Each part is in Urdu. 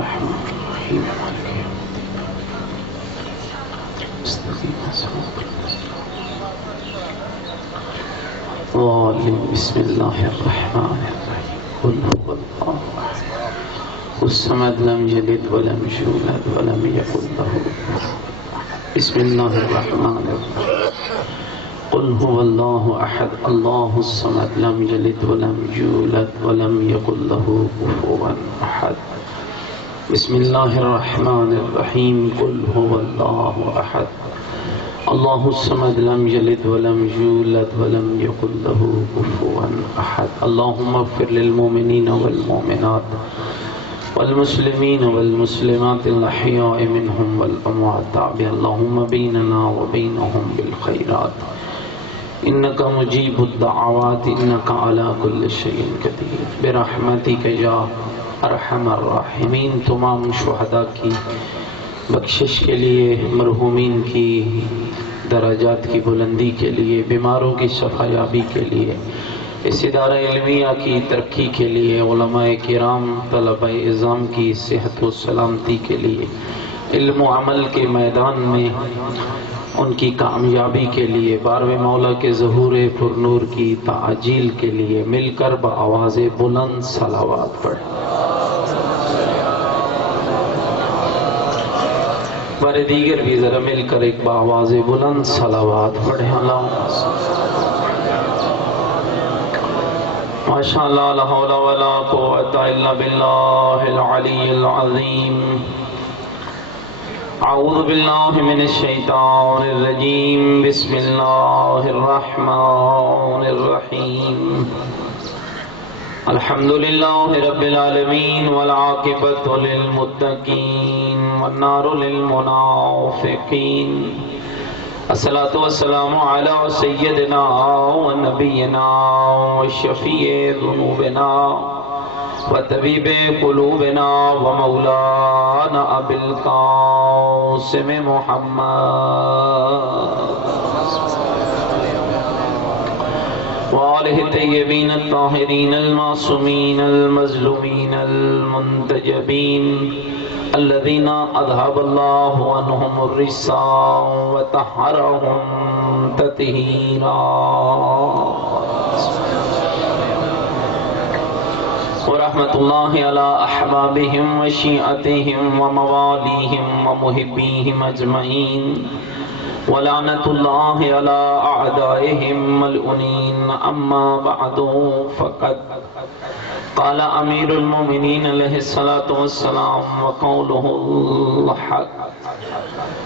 الرحمن الرحیم مالک یوم الدین استقیم صراط الضالین بسم اللہ الرحمن الرحیم قل هو اللہ احد الصمد لم یلد ولم یولد ولم یکن له کفوا احد بسم اللہ الرحمن الرحیم قل هو اللہ احد اللہ الصمد لم یلد ولم یولد ولم یکن له کفوا احد بسم اللہ الرحمن الرحیم قل هو اللہ احد اللہ الصمد لم یلد ولم یولد ولم یکن له کفوا احد اللہم اغفر للمؤمنین والمؤمنات والمسلمین والمسلمات الاحیاء منهم والاموات اللہم بیننا وبینهم بالخیرات انکا مجیب الدعوات انکا علی کل شیء قدیر برحمتک یا ارحم الراحمین۔ تمام شہداء کی بخشش کے لیے، مرحومین کی درجات کی بلندی کے لیے، بیماروں کی شفا یابی کے لیے، اس ادارہ علمیہ کی ترقی کے لیے، علماء کرام طلبہ اعظام کی صحت و سلامتی کے لیے، علم و عمل کے میدان میں ان کی کامیابی کے لیے، بارہویں مولا کے ظہور پر نور کی تعجیل کے لیے مل کر بآواز بلند صلوات پڑھیں۔ بارے دیگر بھی ذرا مل کر ایک بآواز بلند صلوات پڑھیں۔ ماشاءاللہ لا حول ولا قوة الا باللہ العلی العظیم۔ اعوذ باللہ من الشیطان الرجیم بسم اللہ الرحمن الرحیم الحمدللہ رب العالمین والعاقبۃ للمتقین والنار للمنافقین الصلاة والسلام علی سیدنا ونبینا وشفیع ذنوبنا وطبیب قلوبنا ومولانا ابی القاسم محمد وآلہ الطیبین الطاہرین المعصومین المظلومین المنتجبین الذین اذهب اللہ عنہم الرجس وطہرہم تطہیرا ورحمت اللہ علی احبابہم وشیعتہم وموالیہم ومحبیہم اجمعین ولعنت اللہ علی اعدائہم ملعونین اما بعد فقد قال امیر المومنین علیہ الصلاة والسلام وقولہ الحق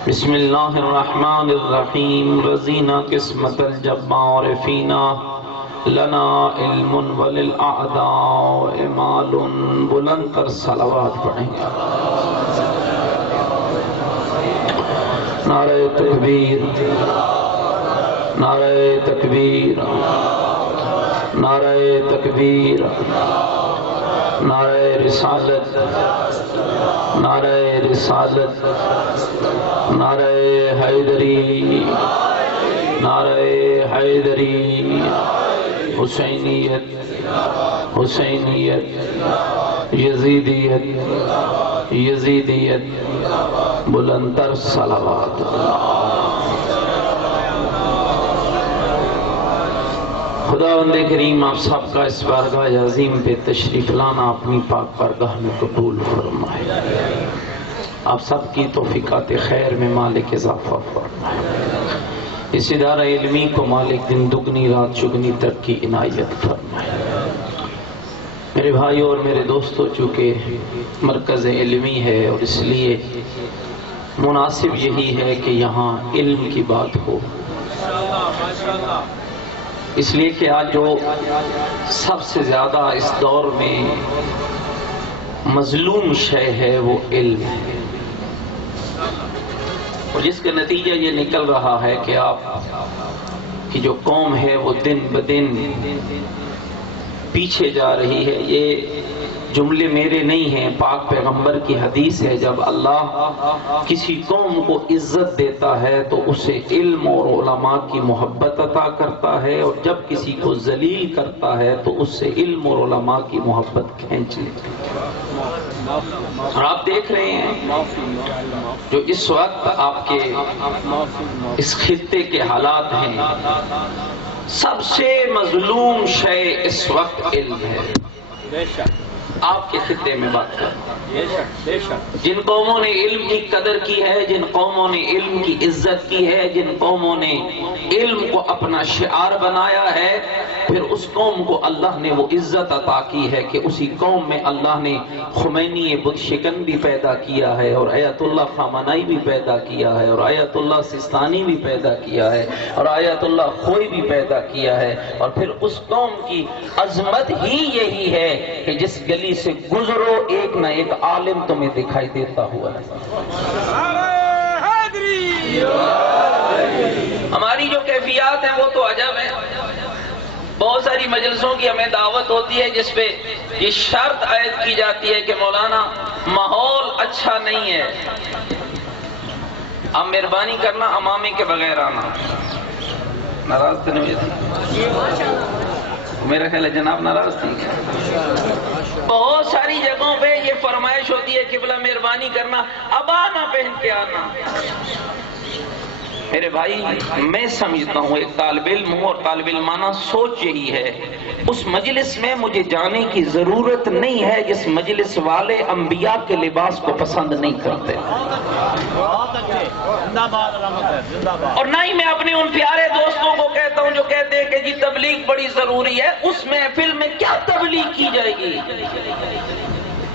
بسم اللہ الرحمن الرحیم رضینا قسمت الجبار فینا لنا علم وللأعداء مال بلند کر صلوات پڑھیں گے۔ نعرہ تکبیر، نعرہ تکبیر، نعرہ تکبیر، نعرہ رسالت، نعرہ رسالت، نعرہ حیدری، نعرہ حیدری، حسینیت، حسینیت، یزیدیت، یزیدیت، بلندر صلوات۔ خداوند کریم آپ سب کا اس بارگاہ عظیم پہ تشریف لانا اپنی پاک بارگاہ میں قبول فرمائے، آپ سب کی توفیقات خیر میں مالک اضافہ فرمائے، اس ادارہ علمی کو مالک دن دگنی رات چگنی ترقی عنایت فرمائے۔ میرے بھائی اور میرے دوستو، چونکہ مرکز علمی ہے اور اس لیے مناسب یہی ہے کہ یہاں علم کی بات ہو، اس لیے کہ آج جو سب سے زیادہ اس دور میں مظلوم شے ہے وہ علم ہے، اور جس کا نتیجہ یہ نکل رہا ہے کہ آپ کی جو قوم ہے وہ دن بدن پیچھے جا رہی ہے۔ یہ جملے میرے نہیں ہیں، پاک پیغمبر کی حدیث ہے، جب اللہ کسی قوم کو عزت دیتا ہے تو اسے علم اور علماء کی محبت عطا کرتا ہے، اور جب کسی کو ذلیل کرتا ہے تو اس سے علم اور علماء کی محبت کھینچ لیتا ہے۔ اور آپ دیکھ رہے ہیں جو اس وقت آپ کے اس خطے کے حالات ہیں، سب سے مظلوم شے اس وقت علم ہے۔ آپ کے خطے میں بات کر، جن قوموں نے علم کی قدر کی ہے، جن قوموں نے علم کی عزت کی ہے، جن قوموں نے علم کو اپنا شعار بنایا ہے، پھر اس قوم کو اللہ نے وہ عزت عطا کی ہے کہ اسی قوم میں اللہ نے خمینی بت شکن بھی پیدا کیا ہے، اور آیت اللہ خامنائی بھی پیدا کیا ہے، اور آیت اللہ سستانی بھی پیدا کیا ہے، اور آیت اللہ خوئی بھی پیدا کیا ہے۔ اور پھر اس قوم کی عظمت ہی یہی ہے کہ جس گلی سے گزرو ایک نہ ایک عالم تمہیں دکھائی دیتا ہوا ہے۔ ہماری جو کیفیات ہیں وہ تو عجب ہیں۔ بہت ساری مجلسوں کی ہمیں دعوت ہوتی ہے جس پہ یہ شرط عائد کی جاتی ہے کہ مولانا ماحول اچھا نہیں ہے، آپ مہربانی کرنا امامے کے بغیر آنا۔ ناراض تو نہیں تھی؟ میرا خیال ہے جناب ناراض تھی۔ بہت ساری جگہوں پہ یہ فرمائش ہوتی ہے کہ بلا مہربانی کرنا ابا نہ پہن کے آنا۔ میرے بھائی میں سمجھتا ہوں ایک طالب علم ہوں، اور طالب علمانہ سوچ یہی ہے، اس مجلس میں مجھے جانے کی ضرورت نہیں ہے جس مجلس والے انبیاء کے لباس کو پسند نہیں کرتے، اور نہ ہی میں اپنے ان پیارے دوستوں کو کہتا ہوں جو کہتے ہیں کہ جی تبلیغ بڑی ضروری ہے۔ اس محفل میں کیا تبلیغ کی جائے گی؟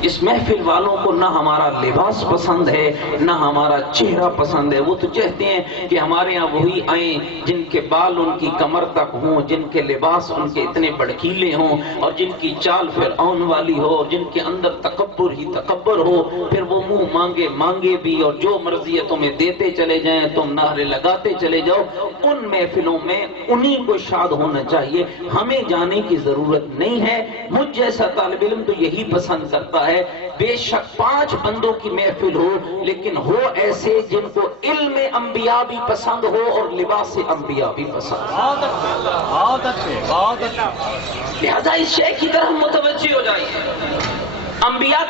اس محفل والوں کو نہ ہمارا لباس پسند ہے نہ ہمارا چہرہ پسند ہے۔ وہ تو چاہتے ہیں کہ ہمارے ہاں وہی آئیں جن کے بال ان کی کمر تک ہوں، جن کے لباس ان کے اتنے بڑکیلے ہوں، اور جن کی چال فرعون والی ہو، اور جن کے اندر تکبر ہی تکبر ہو۔ پھر وہ منہ مانگے مانگے بھی، اور جو مرضی ہے تمہیں دیتے چلے جائیں، تم نعرے لگاتے چلے جاؤ۔ ان محفلوں میں انہی کو شاد ہونا چاہیے، ہمیں جانے کی ضرورت نہیں ہے۔ مجھ جیسا طالب علم تو یہی پسند کرتا ہے، بے شک 5 بندوں کی محفل ہو لیکن ہو ایسے جن کو علم انبیاء بھی پسند ہو اور لباس انبیاء بھی پسند ہو۔ بہت اچھے۔ لہذا اس شے کی طرف متوجہ ہو جائیے۔ انبیاء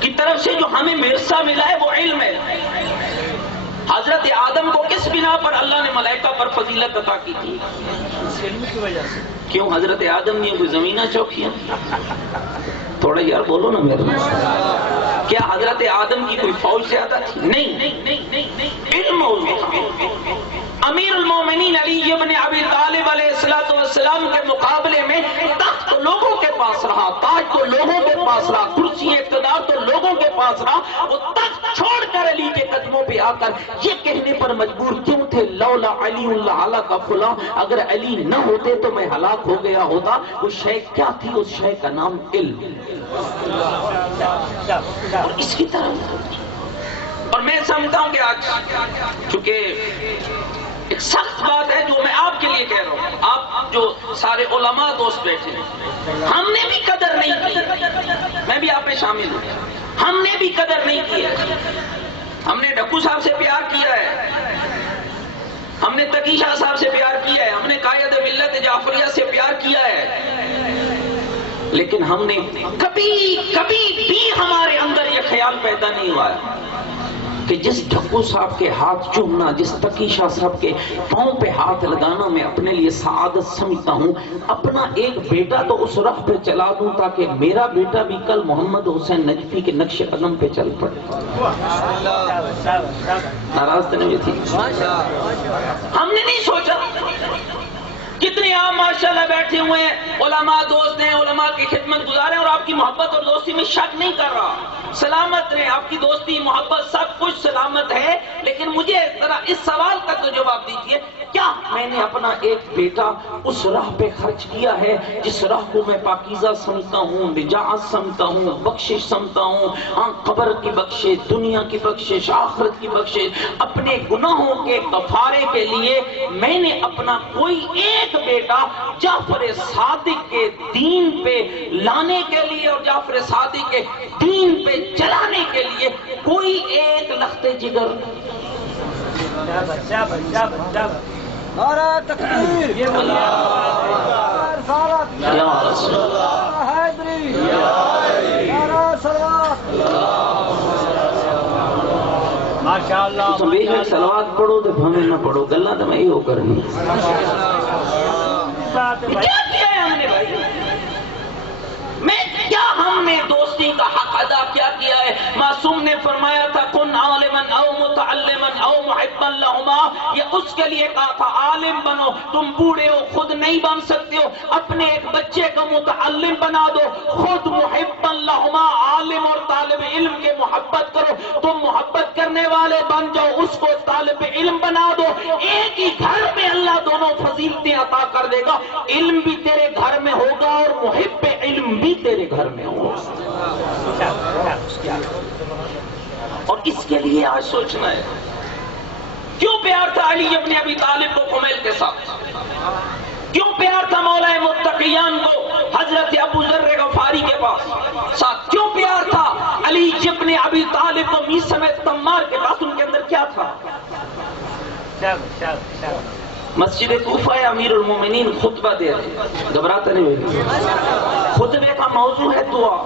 کی طرف سے جو ہمیں ورثہ ملا ہے وہ علم ہے۔ حضرت آدم کو کس بنا پر اللہ نے ملائکہ پر فضیلت عطا کی تھی؟ علم کی وجہ سے۔ کیوں حضرت آدم نے کوئی زمینہ چوکیاں؟ تھوڑا یار بولو نا میرے۔ کیا حضرت آدم کی کوئی فوج سے آتا تھی؟ نہیں، علم امیر المومنین علی ابن ابی طالب علیہ السلام کے مقابلے میں تخت تو لوگوں کے پاس رہا، تاج تو لوگوں کے پاس رہا، کرسی اقتدار تو لوگوں کے پاس رہا۔ وہ تخت چھوڑ کر علی کے قدموں پہ آ کر یہ کہنے پر مجبور کیوں تھے لولا علی اللہ کا فلاں، اگر علی نہ ہوتے تو میں ہلاک ہو گیا ہوتا۔ وہ شے کیا تھی؟ اس شے کا نام علم۔ اور اس کی طرف، اور میں سمجھتا ہوں کہ آج چونکہ ایک سخت بات ہے جو میں آپ کے لیے کہہ رہا ہوں، آپ جو سارے علماء دوست بیٹھے ہیں، ہم نے بھی قدر نہیں کی، میں بھی آپ میں شامل ہوں، ہم نے بھی قدر نہیں کی ہے۔ ہم نے ڈھکو صاحب سے پیار کیا ہے، ہم نے تقی شاہ صاحب سے پیار کیا ہے، ہم نے قائد ملت جعفریہ سے پیار کیا ہے، لیکن ہم نے کبھی بھی ہمارے اندر یہ خیال پیدا نہیں ہوا ہے کہ جس ڈھکو صاحب کے ہاتھ چومنا، جس تقی شاہ صاحب کے پاؤں پہ ہاتھ لگانا میں اپنے لیے سعادت سمجھتا ہوں، اپنا ایک بیٹا تو اس راہ پہ چلا دوں تاکہ میرا بیٹا بھی کل محمد حسین نجفی کے نقش قدم پہ چل پڑے۔ ناراض تو نہیں تھی؟ ہم نے نہیں سوچا۔ کتنے آپ ماشاءاللہ بیٹھے ہوئے ہیں، علماء دوست ہیں، علماء کی خدمت گزار ہیں، اور آپ کی محبت اور دوستی میں شک نہیں کر رہا، سلامت رہے، آپ کی دوستی محبت سب کچھ سلامت ہے، لیکن مجھے ذرا اس سوال کا تو جواب دیجئے، کیا میں نے اپنا ایک بیٹا اس راہ پہ خرچ کیا ہے جس راہ کو میں پاکیزہ سمجھتا ہوں، نجات سمجھتا ہوں، بخشش سمجھتا ہوں، ہاں قبر کی بخشش، دنیا کی بخشش، آخرت کی بخشش، اپنے گناہوں کے کفارے کے لیے میں نے اپنا کوئی ایک بیٹا جعفر صادق کے دین پہ لانے کے لیے اور جعفر صادق کے دین پہ چلانے کے لیے کوئی ایک لخت جگر نعرہ تکبیر یا رسول اللہ حیدری نعرہ صلوات ماشاءاللہ تو بے شک صلوات پڑھو تو ہمیں نہ پڑھو گلہ تو میں ہی ہو کرنی کیا کیا ہے ہم نے بھائی کیا ہم نے دوستی کا حق ادا کیا ہے معصوم نے فرمایا تھا کن عالما او متعلما او محبا لہما یہ اس کے لیے کہا تھا عالم بنو تم بوڑھے ہو خود نہیں بن سکتے ہو اپنے ایک بچے کو متعلم بنا دو خود محبا لہما عالم اور طالب علم کے محبت کرو تم محبت کرنے والے بن جاؤ اس کو طالب علم بنا دو ایک ہی گھر میں اللہ دونوں فضیلتیں عطا کر دے گا علم بھی تیرے گھر میں ہوگا اور محب علم بھی تیرے گھر میں ہوگا اور اس کے لیے آج سوچنا ہے کیوں پیار تھا علی ابن ابی طالب کو کمیل کے ساتھ کیوں پیار تھا مولا متقیان کو حضرت ابو ذر غفاری کے پاس ساتھ کیوں پیار تھا علی ابن ابی طالب کو میثم تمار کے پاس ان کے اندر کیا تھا مسجد کوفہ امیر المومنین خطبہ دے رہے گھبراتے نہیں ہوئے خطبے کا موضوع ہے دعا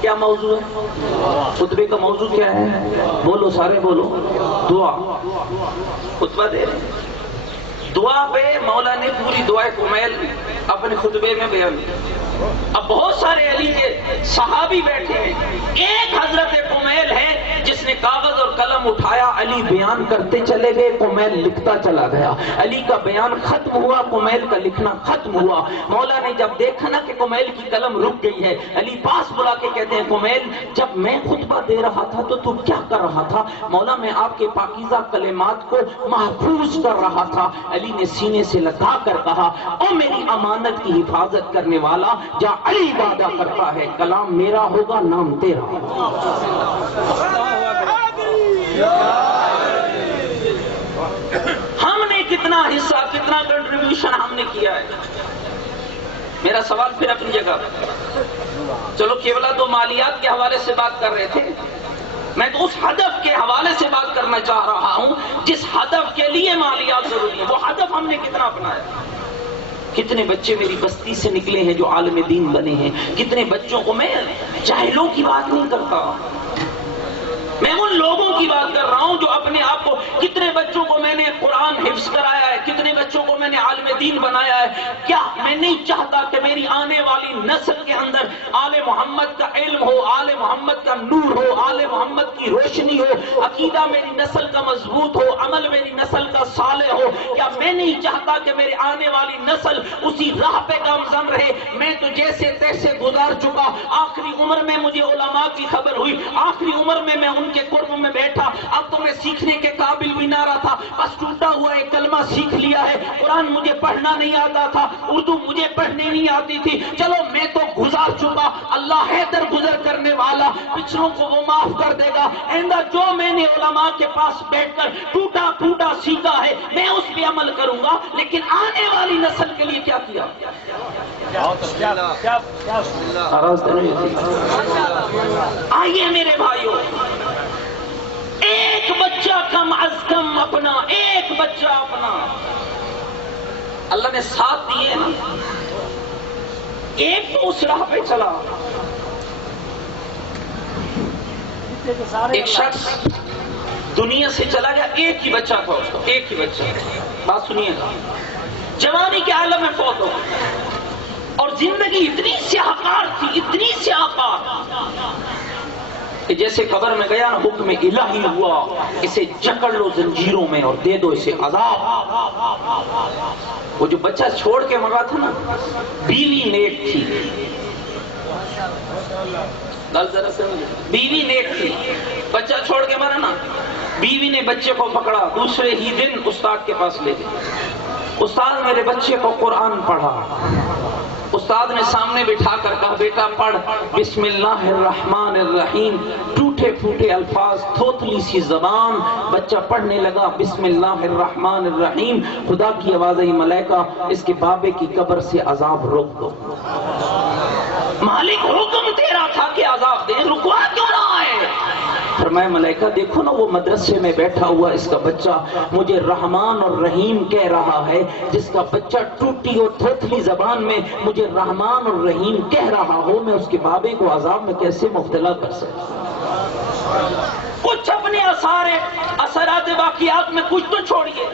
کیا موضوع ہے خطبے کا موضوع کیا ہے بولو سارے بولو دعا خطبہ دے رہے دعا پہ مولا نے پوری دعائے کمیل اپنے خطبے میں بیان کی اب بہت سارے علی کے صحابی بیٹھے ہیں ایک حضرت کمیل ہے جس نے کاغذ اور قلم اٹھایا علی بیان کرتے چلے گئے کمیل لکھتا چلا گیا علی کا بیان ختم ہوا کمیل کا لکھنا ختم ہوا مولا نے جب دیکھا نا کہ کمیل کی قلم رک گئی ہے علی پاس بلا کے کہتے ہیں کمیل جب میں خطبہ دے رہا تھا تو کیا کر رہا تھا مولا میں آپ کے پاکیزہ کلمات کو محفوظ کر رہا تھا علی نے سینے سے لگا کر کہا او میری امانت کی حفاظت کرنے والا جا علی وعدہ کرتا ہے کلام میرا ہوگا نام تیرا ہم نے کتنا حصہ کتنا کنٹریبیوشن ہم نے کیا ہے میرا سوال پھر اپنی جگہ چلو کیولا تو مالیات کے حوالے سے بات کر رہے تھے میں تو اس ہدف کے حوالے سے بات کرنا چاہ رہا ہوں جس ہدف کے لیے مالیات ضروری ہے وہ ہدف ہم نے کتنا اپنایا کتنے بچے میری بستی سے نکلے ہیں جو عالم دین بنے ہیں کتنے بچوں کو میں جاہلوں کی بات نہیں کرتا میں ان لوگوں کی بات کر رہا ہوں جو اپنے آپ کو کتنے بچوں کو میں نے قرآن حفظ کرایا ہے کتنے بچوں کو میں نے عالم دین بنایا ہے کیا میں نہیں چاہتا کہ میری آنے والی نسل کے اندر آل محمد کا علم ہو آل محمد کا نور ہو آل محمد کی روشنی ہو عقیدہ میری نسل کا مضبوط ہو عمل میری نسل کا صالح ہو کیا میں نہیں چاہتا کہ میری آنے والی نسل اسی راہ پہ گامزن رہے میں تو جیسے تیسے گزار چکا آخری عمر میں مجھے علماء کی خبر ہوئی آخری عمر میں ان کے قرب میں بیٹھا اب تو میں سیکھنے کے قابل بھی نہ رہا تھا بس ٹوٹا ہوا ایک کلمہ سیکھ لیا ہے قرآن مجھے پڑھنا نہیں آتا تھا اردو مجھے پڑھنے نہیں آتی تھی چلو میں تو گزار چکا اللہ ہے درگزر کرنے والا پچھلوں کو وہ معاف کر دے گا آئندہ جو میں نے علماء کے پاس بیٹھ کر ٹوٹا پھوٹا سیکھا ہے میں اس پہ عمل کروں گا لیکن آنے والی نسل کے لیے کیا کیا آئیے میرے بھائیوں ایک بچہ کم از کم اپنا ایک بچہ اپنا اللہ نے ساتھ دیے نا ایک تو اس راہ پہ چلا ایک شخص دنیا سے چلا گیا ایک ہی بچہ تھا اس کو ایک ہی بچہ بات سنیے گا جوانی کے عالم میں فوت ہو اور زندگی اتنی سیاہکار تھی اتنی سیاہکار کہ جیسے قبر میں گیا نا حکم الہی ہوا اسے جکڑ لو زنجیروں میں اور دے دو اسے عذاب وہ جو بچہ چھوڑ کے مرا تھا نا بیوی نیک تھی بیوی نیک تھی بچہ چھوڑ کے مرا نا بیوی نے بچے کو پکڑا دوسرے ہی دن استاد کے پاس لے گئی استاد میرے بچے کو قرآن پڑھا استاد نے سامنے بٹھا کر کہا بیٹا پڑھ بسم اللہ الرحمن الرحیم ٹوٹے ٹوٹے پھوٹے الفاظ، تھوتلی سی زبان. بچہ پڑھنے لگا بسم اللہ الرحمن الرحیم. خدا کی آواز آئی ملائکہ اس کے بابے کی قبر سے عذاب روک دو. مالک حکم تیرا تھا کہ عذاب دے، رکوا کیوں رہا ہے؟ فرمایا ملائکہ دیکھو نا وہ مدرسے میں بیٹھا ہوا اس کا بچہ مجھے رحمان اور رحیم کہہ رہا ہے. جس کا بچہ ٹوٹی اور تھوتلی زبان میں مجھے رحمان اور رحیم کہہ رہا ہو، میں اس کے بابے کو عذاب میں کیسے مبتلا کر سکتا؟ کچھ اپنے اثرات واقعات میں کچھ تو چھوڑیے.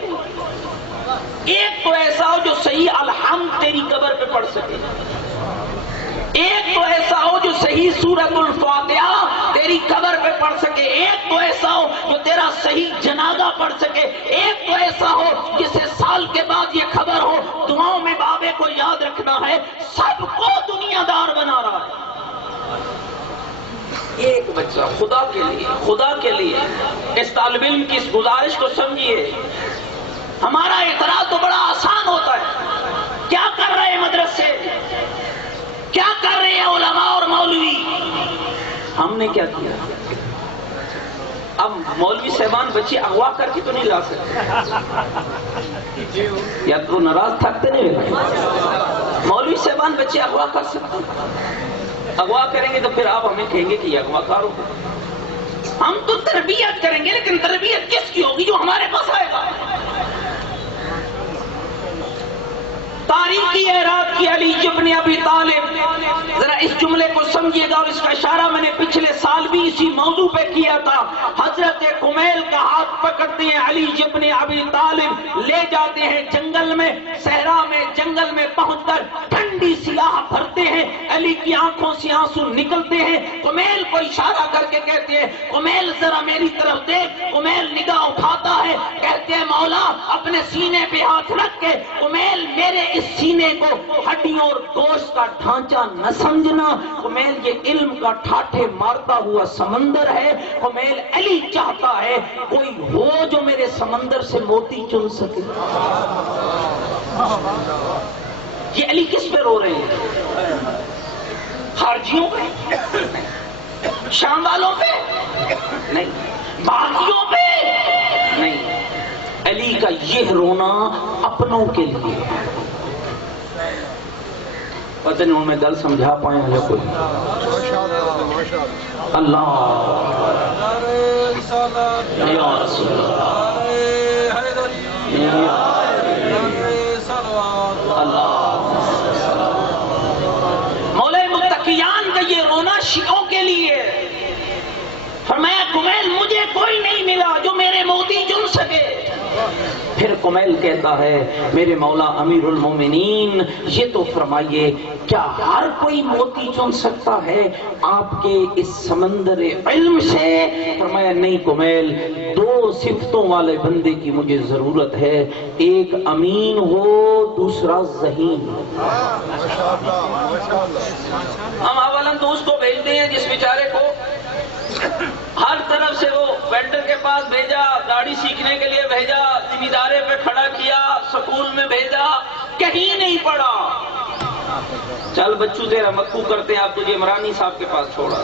ایک تو ایسا ہو جو صحیح الحمد تیری قبر پہ پڑھ سکے، ایک تو ایسا ہو جو صحیح سورۃ الفاتحہ تیری قبر پہ پڑھ سکے، ایک تو ایسا ہو جو تیرا صحیح جنازہ پڑھ سکے، ایک تو ایسا ہو جسے سال کے بعد یہ خبر ہو دعاؤں میں بابے کو یاد رکھنا ہے. سب کو دنیا دار بنا رہا ہے. ایک بچہ خدا کے لیے اس طالب علم کی اس گزارش کو سمجھیے. ہمارا اعتراض تو بڑا آسان ہوتا ہے، کیا کر رہے ہیں مدرسے، کیا کر رہے ہیں علماء اور مولوی؟ ہم نے کیا کیا؟ اب مولوی صاحبان بچے اغوا کر کے تو نہیں لا سکتے، یا تو ناراض تھکتے نہیں. مولوی صاحبان بچے اغوا کر سکتے، اغوا کریں گے تو پھر آپ ہمیں کہیں گے کہ یہ اغوا کار ہو. ہم تو تربیت کریں گے، لیکن تربیت کس کی ہوگی؟ جو ہمارے پاس آئے گا. تاریخی اعراب کی علی ابن ابی طالب، ذرا اس جملے کو سمجھیے گا، اور اس کا اشارہ میں نے پچھلے سال بھی اسی موضوع پہ کیا تھا. حضرت کمیل کا ہاتھ پکڑتے ہیں علی ابن ابی طالب، لے جاتے ہیں جنگل میں، صحرا میں، جنگل میں پہنچ کر ٹھنڈی سیاہ بھرتے ہیں. علی کی آنکھوں سے آنسو نکلتے ہیں. کمیل کو اشارہ کر کے کہتے ہیں کمیل ذرا میری طرف دیکھ. کمیل نگاہ اٹھاتا ہے، کہتے ہیں مولا اپنے سینے پہ ہاتھ رکھ کے. کمیل میرے اس سینے کو ہڈیوں اور گوشت کا ڈھانچہ نہ سمجھنا. کمیل یہ علم کا ٹھاٹھے مارتا ہوا سمندر ہے. کمیل علی چاہتا ہے کوئی ہو جو میرے سمندر سے موتی چن سکے. یہ علی کس پہ رو رہے ہیں؟ خارجیوں پہ؟ شام والوں پہ نہیں، باغیوں پہ نہیں. علی کا یہ رونا اپنوں کے لیے. پتہ نہیں میں گل سمجھا پائے یا کوئی؟ اللہ یا رسول اللہ. مولا متقیان کا یہ رونا شیعوں کے لیے. فرمایا کمیل مجھے کوئی نہیں ملا جو میرے موتی چن سکے. پھر کمیل کہتا ہے میرے مولا امیر المومنین یہ تو فرمائیے کیا ہر کوئی موتی چن سکتا ہے آپ کے اس سمندر علم سے؟ فرمایا نہیں کمیل، دو صفتوں والے بندے کی مجھے ضرورت ہے، ایک امین ہو، دوسرا ذہین. ہم اولن تو اس کو بھیجتے ہیں جس بیچارے کو ہر طرف سے وہ وینڈر کے پاس بھیجا، گاڑی سیکھنے کے لیے بھیجا، زمیندارے پہ کھڑا کیا، سکول میں بھیجا، کہیں نہیں پڑھا. چل بچوں تیرا مکو کرتے ہیں، آپ تجھے عمرانی صاحب کے پاس چھوڑا.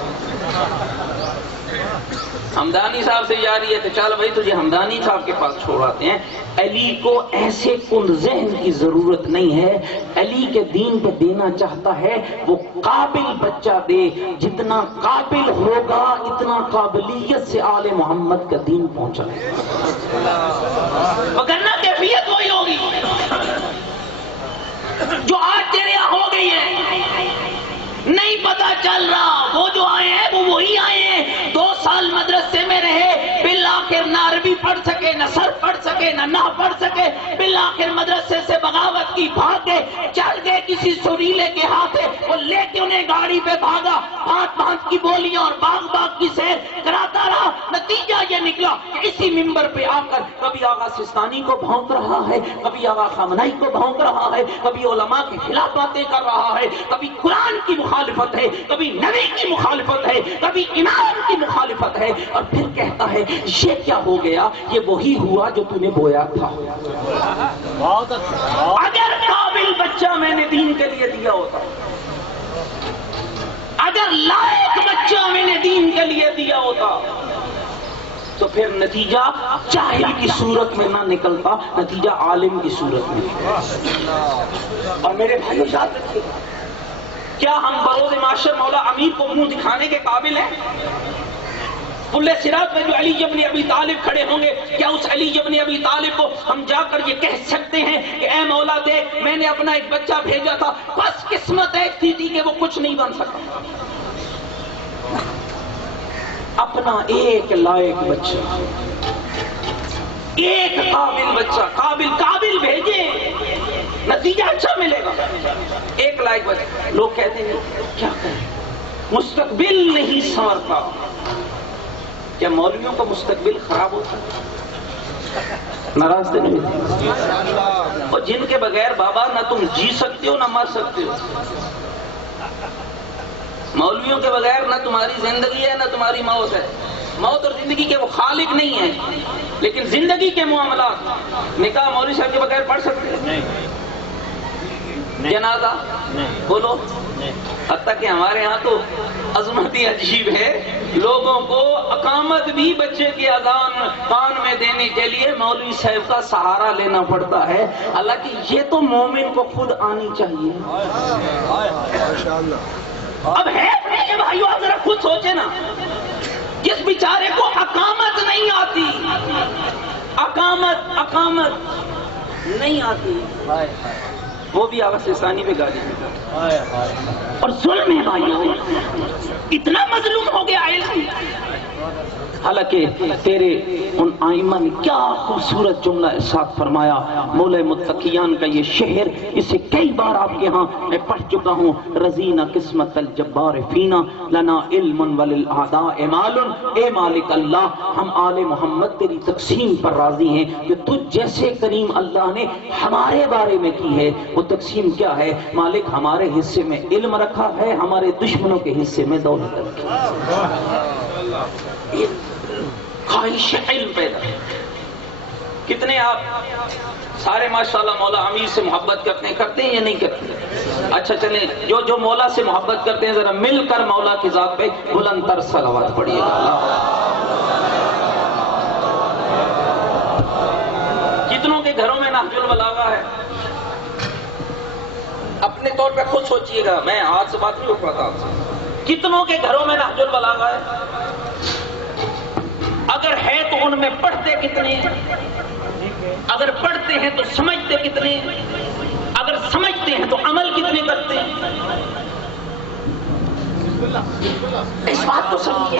ہمدانی صاحب سے جا رہی ہے تو چل بھائی تجھے ہمدانی صاحب کے پاس چھوڑاتے ہیں. علی کو ایسے کن ذہن کی ضرورت نہیں ہے. علی کے دین پہ دینا چاہتا ہے وہ قابل بچہ دے. جتنا قابل ہوگا اتنا قابلیت سے آل محمد کا دین پہنچا ہے، وگرنہ کیفیت وہی ہوگی جو آج تیرے یہاں ہو گئی ہے. نہیں پتا چل رہا، وہ جو آئے ہیں وہ وہی آئے ہیں، 2 سال مدرسے میں رہے، بالآخر نہ عربی پڑھ سکے، نہ صرف پڑھ سکے، نہ نحو پڑھ سکے، بالآخر مدرسے سے بغاوت کی، بھاگ گئے، چل گئے کسی سریلے کے ہاتھے، وہ لے کے انہیں گاڑی پہ بھاگا، بھانت بھانت کی بولیاں اور باغ باغ کی سیر کراتا رہا. نتیجہ یہ نکلا کہ اسی ممبر پہ آ کر کبھی آغا سستانی کو بھونک رہا ہے، کبھی آغا خامنہئی کو بھونک رہا ہے، کبھی علماء کے خلاف باتیں کر رہا ہے، کبھی قرآن کی مخالفت ہے، کبھی نبی کی مخالفت ہے، کبھی امام کی مخالفت ہے، اور پھر کہتا ہے یہ کیا ہو گیا؟ یہ وہی ہوا جو تو نے بویا تھا. اگر قابل بچہ میں نے دین کے لیے دیا ہوتا، اگر لائق بچہ میں نے دین کے لیے نتیجہ ہوتا تو پھر نتیجہ جاہل کی صورت میں نہ نکلتا، نتیجہ عالم کی صورت میں۔ اور میرے بھائیو یاد رکھیے، کیا ہم بروز معاشر مولا امیر کو منہ دکھانے کے قابل ہیں؟ پل صراط میں جو علی ابن ابی طالب کھڑے ہوں گے، کیا اس علی ابن ابی طالب کو ہم جا کر یہ کہہ سکتے ہیں کہ اے مولا دیکھ میں نے اپنا ایک بچہ بھیجا تھا، بس قسمت ایسی تھی کہ وہ کچھ نہیں بن سکا؟ اپنا ایک لائق بچہ، ایک قابل بچہ، قابل بھیجے، نتیجہ اچھا ملے گا۔ ایک لائق بچہ، لوگ کہتے ہیں کیا کریں مستقبل نہیں سنورتا۔ کیا مولویوں کا مستقبل خراب ہوتا ہے؟ ناراض تو نہیں؟ اور جن کے بغیر بابا نہ تم جی سکتے ہو نہ مر سکتے ہو، مولویوں کے بغیر نہ تمہاری زندگی ہے نہ تمہاری موت ہے۔ موت اور زندگی کے وہ خالق نہیں ہیں، لیکن زندگی کے معاملات نکاح مولوی صاحب کے بغیر پڑھ سکتے ہیں؟ جنازہ بولو، حتیٰ کہ ہمارے ہاں تو عظمت ہی عجیب ہے، لوگوں کو اقامت بھی بچے کی اذان کان میں دینے کے لیے مولوی صاحب کا سہارا لینا پڑتا ہے، حالانکہ یہ تو مومن کو خود آنی چاہیے۔ اب ہے میرے بھائیو، ذرا خود سوچے نا، جس بیچارے کو اقامت نہیں آتی، اقامت نہیں آتی، وہ بھی آواز ثانی پہ گاڑی، اور ظلم ہے بھائیو، اتنا مظلوم ہو گیا علم۔ حالانکہ تیرے ان آئمہ نے کیا خوبصورت جملہ ارشاد فرمایا، مولا متقیان کا یہ شعر، اسے کئی بار آپ کے ہاں میں پڑھ چکا ہوں۔ رضینا قسمت الجبار فینا لنا علم وللأعداء مال، اے مالک اللہ ہم آل محمد تیری تقسیم پر راضی ہیں کہ تجھ جیسے کریم اللہ نے ہمارے بارے میں کی ہے۔ وہ تقسیم کیا ہے؟ مالک ہمارے حصے میں علم رکھا ہے، ہمارے دشمنوں کے حصے میں دولت رکھی ہے۔ خواہش علم پیدا۔ کتنے آپ سارے ماشاءاللہ مولا امیر سے محبت کرتے ہیں یا نہیں کرتے؟ اچھا چلیں، جو مولا سے محبت کرتے ہیں ذرا مل کر مولا کی ذات پہ بلند تر صلوات پڑھیے گا۔ کتنوں کے گھروں میں نہج البلاغہ ہے؟ اپنے طور پہ خود سوچئے گا، میں ہاتھ سے بات نہیں اٹھواتا آپ سے، کتنوں کے گھروں میں نہج البلاغہ ہے؟ اگر ہے تو ان میں پڑھتے کتنے ہیں؟ اگر پڑھتے ہیں تو سمجھتے کتنے ہیں؟ اگر سمجھتے ہیں تو عمل کتنے کرتے ہیں؟ اس بات کو سمجھیے،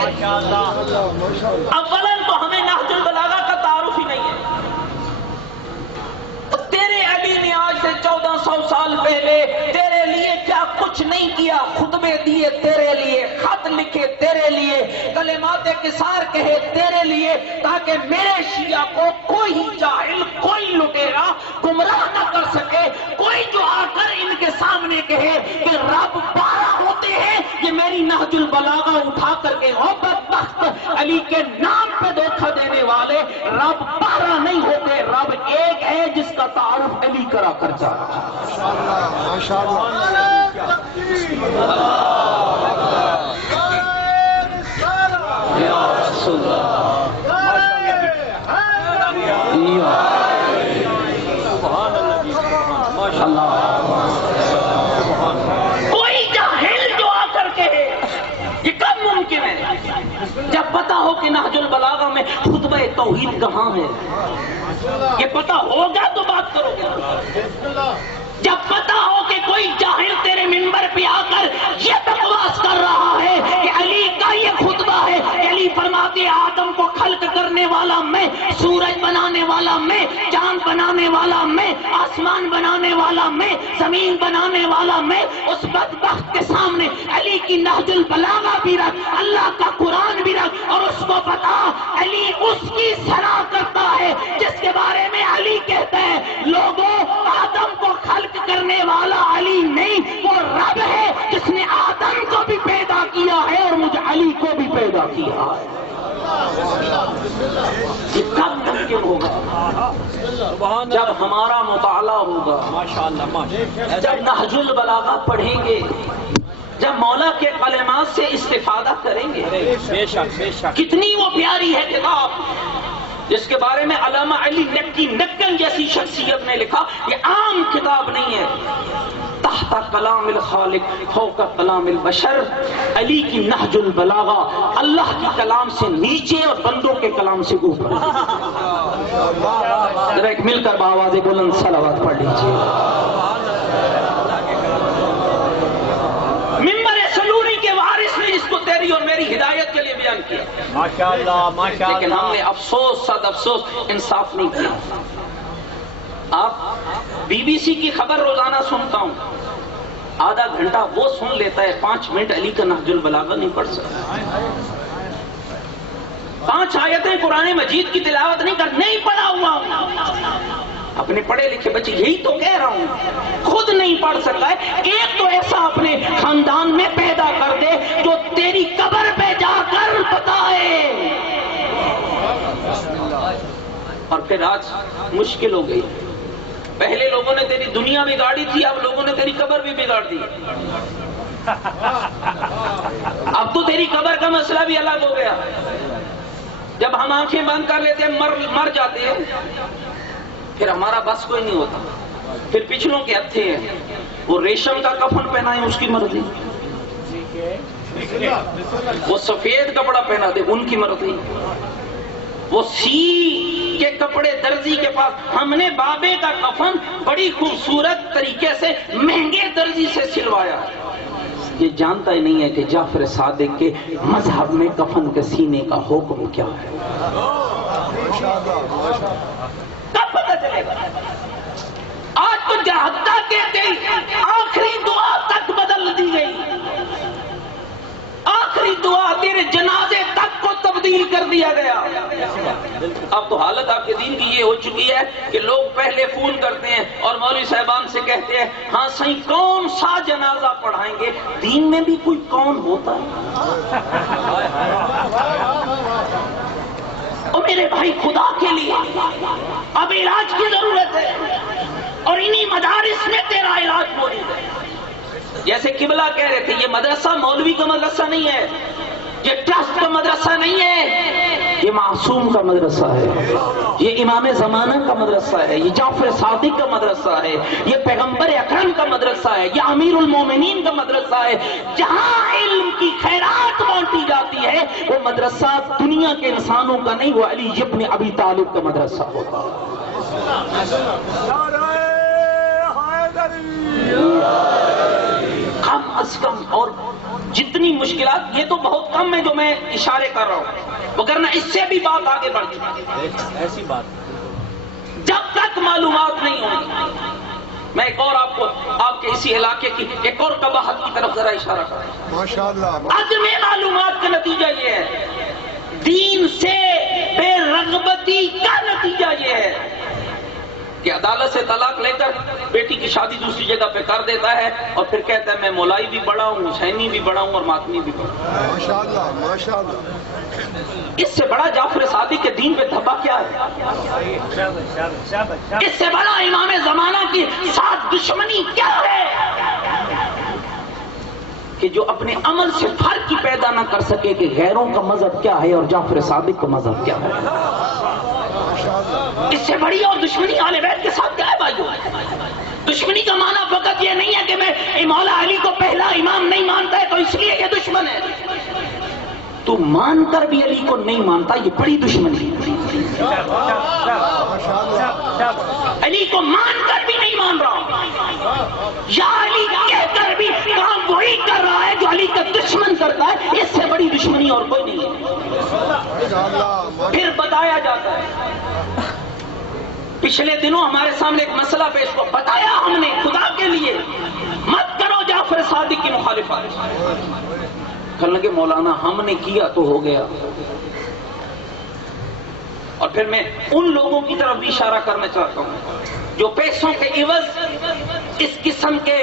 اولاً تو ہمیں نہج البلاغہ کا تعارف ہی نہیں ہے۔ تیرے علی نے آج سے 1400 سال پہلے تیرے لیے کیا کچھ نہیں کیا؟ خطبے دیے تیرے لیے، خط لکھے تیرے لیے، کلمات قصار کہے تیرے لیے، تاکہ میرے شیعہ کو کوئی جاہل، کوئی لٹیرا گمراہ نہ کر سکے۔ کوئی جو آ کر ان کے سامنے کہے کہ رب 12 ہوتے ہیں، یہ میری نہج البلاغہ اٹھا کر کے بدبخت علی کے نام پہ دھوکہ دینے والے، رب 12 نہیں ہوتے، رب ایک ہے جس کا تعارف علی کرا کر جا رہا ہے۔ کوئی جاہل جو آ کر کہے، یہ کب ممکن ہے؟ جب پتا ہو کہ نہج البلاغہ میں خطبہ توحید کہاں ہے، یہ پتا ہوگا تو بات کرو گے۔ جب پتا ہو کہ کوئی جاہل تیرے منبر پہ آ کر یہ بکواس کر رہا ہے کہ علی کا یہ خطبہ ہے، علی فرماتے آدم کو خلق کرنے والا میں، سورج بنانے والا میں، چاند بنانے والا میں، آسمان بنانے والا میں، زمین بنانے والا میں، اس بدبخت کے سامنے علی کی نہج البلاغہ بھی رکھ، اللہ کا قرآن بھی رکھ، اور اس کو بتا علی اس کی ثنا کرتا ہے جس کے بارے میں علی کہتا ہے لوگوں آدم کو خلق کرنے والا علی نہیں، وہ رب ہے جس نے آدم کو بھی پیدا کیا ہے اور مجھ علی کو بھی پیدا کیا ہے۔ یہ کب ممکن ہوگا؟ جب ہمارا مطالعہ ہوگا، جب نہج البلاغہ پڑھیں گے، جب مولا کے کلمات سے استفادہ کریں گے. بے شک بے شک. کتنی وہ پیاری ہے کتاب جس کے بارے میں علامہ علی نکی نکن جیسی شخصیت نے لکھا. یہ عام کتاب نہیں ہے. تحت کلام الخالق فوق کلام البشر، علی کی نہج البلاغہ، اللہ کی کلام سے نیچے اور بندوں کے کلام سے اوپر. ذرا ایک مل کر بآواز بلند صلوات پڑھ لیجیے. ممبر سلوری کے وارث نے اس کو تیری اور میری ہدایت کے لیے بیان کیا. ماشاءاللہ ماشاءاللہ. لیکن ہم نے افسوس صد افسوس انصاف نہیں کیا. آپ بی بی سی کی خبر روزانہ سنتا ہوں، آدھا گھنٹہ وہ سن لیتا ہے، 5 منٹ علی کا نہج البلاغہ نہیں پڑھ سکتا. 5 آیتیں قرآن مجید کی تلاوت نہیں پڑھا ہوا ہوں. اپنے پڑھے لکھے بچے یہی تو کہہ رہا ہوں، خود نہیں پڑھ سکتا ہے. ایک تو ایسا اپنے خاندان میں پیدا کر دے جو تیری قبر پہ جا کر بتائے. اور پھر آج مشکل ہو گئی. پہلے لوگوں نے تیری دنیا بگاڑی تھی، اب لوگوں نے تیری قبر بھی بگاڑ دی. اب تو تیری قبر کا مسئلہ بھی الگ ہو گیا. جب ہم آنکھیں بند کر لیتے ہیں مر جاتے ہیں، پھر ہمارا بس کوئی نہیں ہوتا. پھر پچھلوں کے ہتھے ہیں، وہ ریشم کا کفن پہنائیں اس کی مرضی، وہ سفید کپڑا پہنا دے ان کی مرضی، وہ سی کے کپڑے درزی کے پاس. ہم نے بابے کا کفن بڑی خوبصورت طریقے سے مہنگے درزی سے سلوایا. یہ جانتا ہی نہیں ہے کہ جعفر صادق کے مذہب میں کفن کے سینے کا حکم کیا ہے. کب پتہ چلے گا؟ آج تو جہتا کہتے آخری دعا تک بدل دی گئی. آخری دعا تیرے جنازے تک کو تبدیل کر دیا گیا. اب تو حالت آپ کے دین کی یہ ہو چکی ہے کہ لوگ پہلے فون کرتے ہیں اور مولوی صاحبان سے کہتے ہیں ہاں صحیح کون سا جنازہ پڑھائیں گے. دین میں بھی کوئی کون ہوتا ہے؟ اور میرے بھائی خدا کے لیے اب علاج کی ضرورت ہے، اور انہی مدارس میں تیرا علاج موجود ہے. جیسے قبلہ کہہ رہے تھے، یہ مدرسہ مولوی کا مدرسہ نہیں ہے، یہ ٹرسٹ کا مدرسہ نہیں ہے، یہ معصوم کا مدرسہ ہے، یہ امام زمانہ کا مدرسہ ہے، یہ جعفر صادق کا مدرسہ ہے، یہ پیغمبر اکرم کا مدرسہ ہے، یہ امیر المومنین کا مدرسہ ہے. جہاں علم کی خیرات بانٹی جاتی ہے وہ مدرسہ دنیا کے انسانوں کا نہیں، وہ علی ابن ابی طالب کا مدرسہ ہوتا ہے. کم از کم، اور جتنی مشکلات، یہ تو بہت کم ہے جو میں اشارے کر رہا ہوں، وگرنہ اس سے بھی بات آگے بڑھ چکی ہے. ایسی بات جب تک معلومات نہیں ہوگی. میں ایک اور آپ کو آپ کے اسی علاقے کی ایک اور قباحت کی طرف ذرا اشارہ کر رہا ہوں. ماشاءاللہ. عدم معلومات کا نتیجہ یہ ہے، دین سے بے رغبتی کا نتیجہ یہ ہے کہ عدالت سے طلاق لے کر بیٹی کی شادی دوسری جگہ پہ کر دیتا ہے اور پھر کہتا ہے میں مولائی بھی بڑا ہوں، حسینی بھی بڑا ہوں اور ماتمی بھی بڑا ہوں. ماشاءاللہ ماشاءاللہ. اس سے بڑا جعفر صادق کے دین پہ دھبا کیا ہے؟ اس سے بڑا امام زمانہ کی ساتھ دشمنی کیا ہے کہ جو اپنے عمل سے فرق ہی پیدا نہ کر سکے کہ غیروں کا مذہب کیا ہے اور جعفر صادق کا مذہب کیا ہے. اس سے بڑی اور دشمنی اہل بیت کے ساتھ کیا ہے بھائیو؟ دشمنی کا معنی فقط یہ نہیں ہے کہ میں مولا علی کو پہلا امام نہیں مانتا ہے تو اس لیے یہ دشمن ہے. تو مان کر بھی علی کو نہیں مانتا، یہ بڑی دشمنی ہے. علی کو مان کر بھی نہیں مان رہا، یا علی کہہ کر بھی کام وہی کر رہا ہے جو علی کا دشمن کرتا ہے. اس سے بڑی دشمنی اور کوئی نہیں ہے. پھر بتایا جاتا ہے، پچھلے دنوں ہمارے سامنے ایک مسئلہ پیش کو بتایا ہم نے، خدا کے لیے مت کرو جعفر صادق کی مخالفت. کہنے لگے مولانا ہم نے کیا تو ہو گیا. اور پھر میں ان لوگوں کی طرف بھی اشارہ کرنا چاہتا ہوں جو پیسوں کے عوض اس قسم کے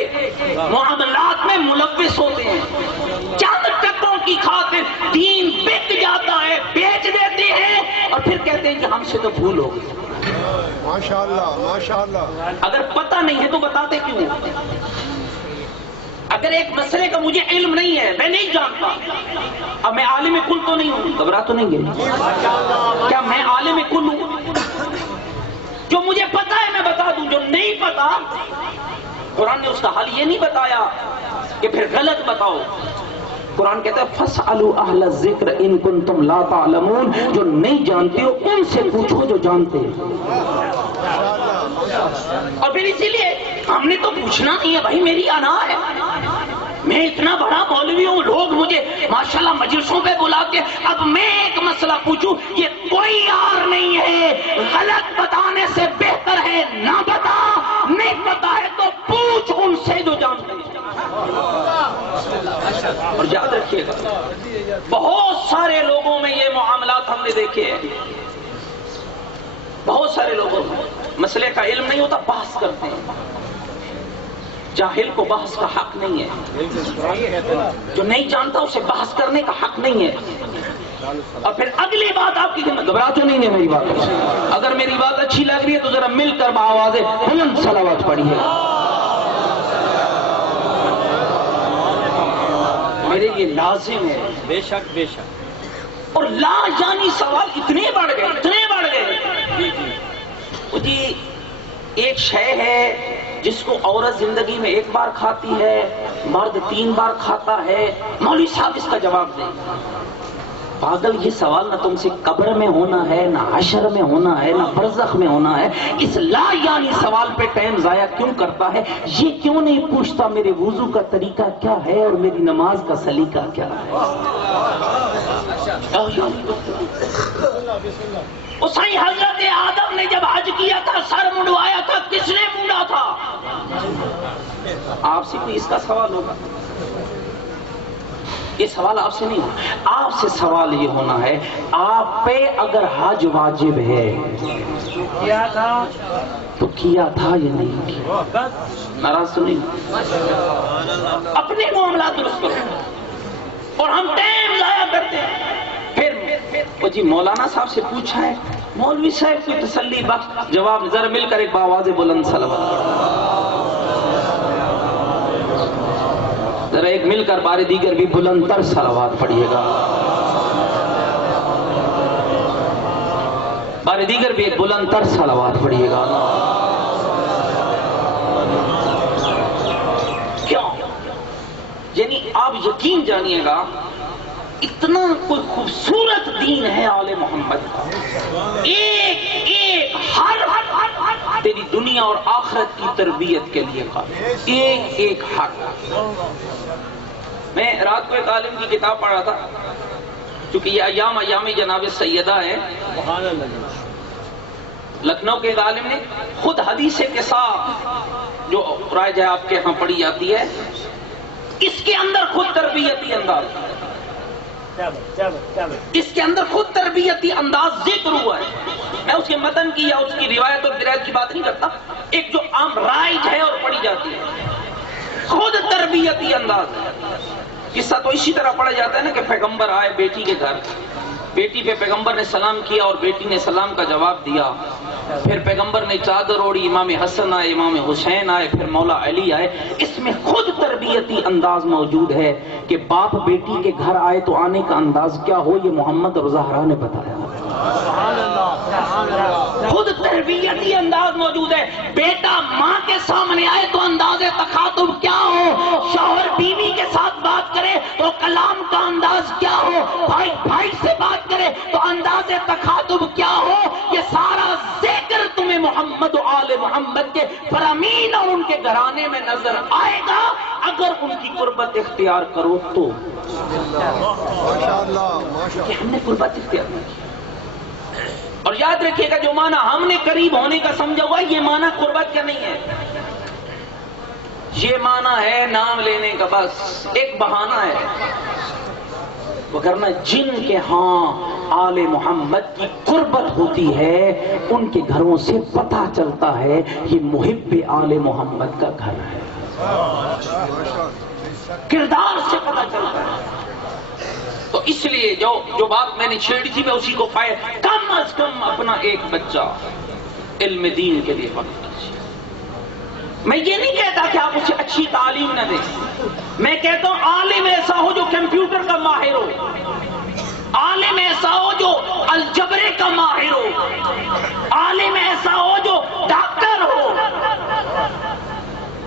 معاملات میں ملوث ہوتے ہیں. چند ٹکوں کی خاطر دین بک جاتا ہے، بیچ دیتے ہیں اور پھر کہتے ہیں کہ ہم سے تو بھول ہو گئی. ماشاءاللہ ماشاءاللہ. اگر پتہ نہیں ہے تو بتاتے کیوں؟ اگر ایک مسئلے کا مجھے علم نہیں ہے، میں نہیں جانتا، اب میں عالم کل تو نہیں ہوں، گھبرا تو نہیں گئی؟ کیا میں عالم کل ہوں؟ جو مجھے پتا ہے میں بتا دوں، جو نہیں پتا قرآن نے اس کا حل یہ نہیں بتایا کہ پھر غلط بتاؤ. قرآن کہتا ہے فَاسْأَلُوا أَهْلَ الذِّكْرِ إِن كُنتُمْ لَا تَعْلَمُونَ، جو نہیں جانتے ہو ان سے پوچھو جو جانتے ہیں. اور پھر اسی لیے ہم نے تو پوچھنا نہیں ہے بھائی، میری انا ہے، میں اتنا بڑا مولوی ہوں، لوگ مجھے ماشاءاللہ مجلسوں پہ بلا کے اب میں ایک مسئلہ پوچھوں، یہ کوئی یار نہیں ہے. غلط بتانے سے بہتر ہے نہ بتا، نہیں پتا ہے تو پوچھ ان سے جو جانتے ہیں. اور یاد رکھیے گا بہت سارے لوگوں میں یہ معاملات ہم نے دیکھے ہیں. بہت سارے لوگوں میں مسئلے کا علم نہیں ہوتا، بحث کرتے ہیں. جاہل کو بحث کا حق نہیں ہے، جو نہیں جانتا اسے بحث کرنے کا حق نہیں ہے. اور پھر اگلی بات آپ کی گھبرا تو نہیں ہے میری بات؟ اگر میری بات اچھی لگ رہی ہے تو ذرا مل کر بآواز بلند صلوات پڑھیے. میرے یہ لازم ہے. بے شک بے شک. اور لا جانی سوال اتنے بڑھ گئے، اتنے بڑھ گئے. جی ایک شے ہے جس کو عورت زندگی میں ایک بار کھاتی ہے، مرد 3 بار کھاتا ہے. مولوی صاحب اس کا جواب دیں. پاگل، یہ سوال نہ تم سے قبر میں ہونا ہے، نہ حشر میں ہونا ہے، نہ برزخ میں ہونا ہے. اس لا یعنی سوال پہ ٹائم ضائع کیوں کرتا ہے؟ یہ کیوں نہیں پوچھتا میرے وضو کا طریقہ کیا ہے اور میری نماز کا سلیقہ کیا ہے؟ اسائی حضرت آدم نے جب حج کیا تھا، سر منڈوایا تھا، کس نے مونڈا تھا؟ آپ سے کوئی اس کا سوال ہوگا؟ یہ سوال آپ سے نہیں ہونا. آپ سے سوال یہ ہونا ہے، آپ پہ اگر حج واجب ہے کیا تھا تو کیا تھا یا نہیں کیا؟ ناراض تو نہیں؟ اپنے معاملات درست کرو. اور ہم ٹائم ضائع کرتے ہیں. پھر جی مولانا صاحب سے پوچھا ہے، مولوی صاحب کی تسلی بخش جواب. ذرا مل کر ایک بآواز بلند صلوات. ذرا ایک مل کر بار دیگر بھی بلند تر صلوات پڑھیے گا. بار دیگر بھی ایک بلند تر صلوات پڑھیے گا. کیوں؟ یعنی آپ یقین جانیے گا اتنا کوئی خوبصورت دین ہے آل محمد کا. ایک ایک ہر تیری دنیا اور آخرت کی تربیت کے لیے خاص ایک ایک حق. میں رات کو ایک عالم کی کتاب پڑھا تھا، چونکہ یہ ایام جناب سیدہ ہے. لکھنؤ کے ایک عالم نے خود حدیث کے ساتھ جو رائج ہے آپ کے ہاں پڑھی جاتی ہے، اس کے اندر خود تربیتی انداز، اس کے اندر خود تربیتی انداز ذکر ہوا ہے. میں اس کے متن کی یا اس کی روایت اور درایت کی بات نہیں کرتا، ایک جو عام رائج ہے اور پڑھی جاتی ہے، خود تربیتی انداز ہے. قصہ تو اسی طرح پڑھا جاتا ہے نا کہ پیغمبر آئے بیٹی کے گھر، بیٹی پہ پیغمبر نے سلام کیا اور بیٹی نے سلام کا جواب دیا. پھر پیغمبر نے چادر اوڑھی، امام حسن آئے، امام حسین آئے، پھر مولا علی آئے. اس میں خود تربیتی انداز موجود ہے کہ باپ بیٹی کے گھر آئے تو آنے کا انداز کیا ہو، یہ محمد اور زہرا نے بتایا. خود تربیتی انداز موجود ہے. بیٹا ماں کے سامنے آئے تو انداز تخاطب کیا ہو، شوہر بیوی کے ساتھ بات کرے تو کلام کا انداز کیا ہو، بھائی بھائی سے بات کرے تو انداز تخاطب کیا ہو. یہ سارا ذکر تمہیں محمد و آل محمد کے فرامین اور ان کے گھرانے میں نظر آئے گا اگر ان کی قربت اختیار کرو تو. کہ ہم نے قربت اختیار کی. اور یاد رکھیے گا جو معنی ہم نے قریب ہونے کا سمجھا ہوا یہ معنی قربت کا نہیں ہے. یہ معنی ہے نام لینے کا، بس ایک بہانہ ہے. وگرنہ جن کے ہاں آل محمد کی قربت ہوتی ہے ان کے گھروں سے پتہ چلتا ہے یہ محب آل محمد کا گھر ہے. کردار سے پتہ چلتا ہے. تو اس لیے جو بات میں نے چھیڑی تھی میں اسی کو کم از کم اپنا ایک بچہ علم دین کے لیے وقت کیجیے. میں یہ نہیں کہتا کہ آپ اسے اچھی تعلیم نہ دیں، میں کہتا ہوں عالم ایسا ہو جو کمپیوٹر کا ماہر ہو، عالم ایسا ہو جو الجبرے کا ماہر ہو، عالم ایسا ہو جو ڈاکٹر ہو،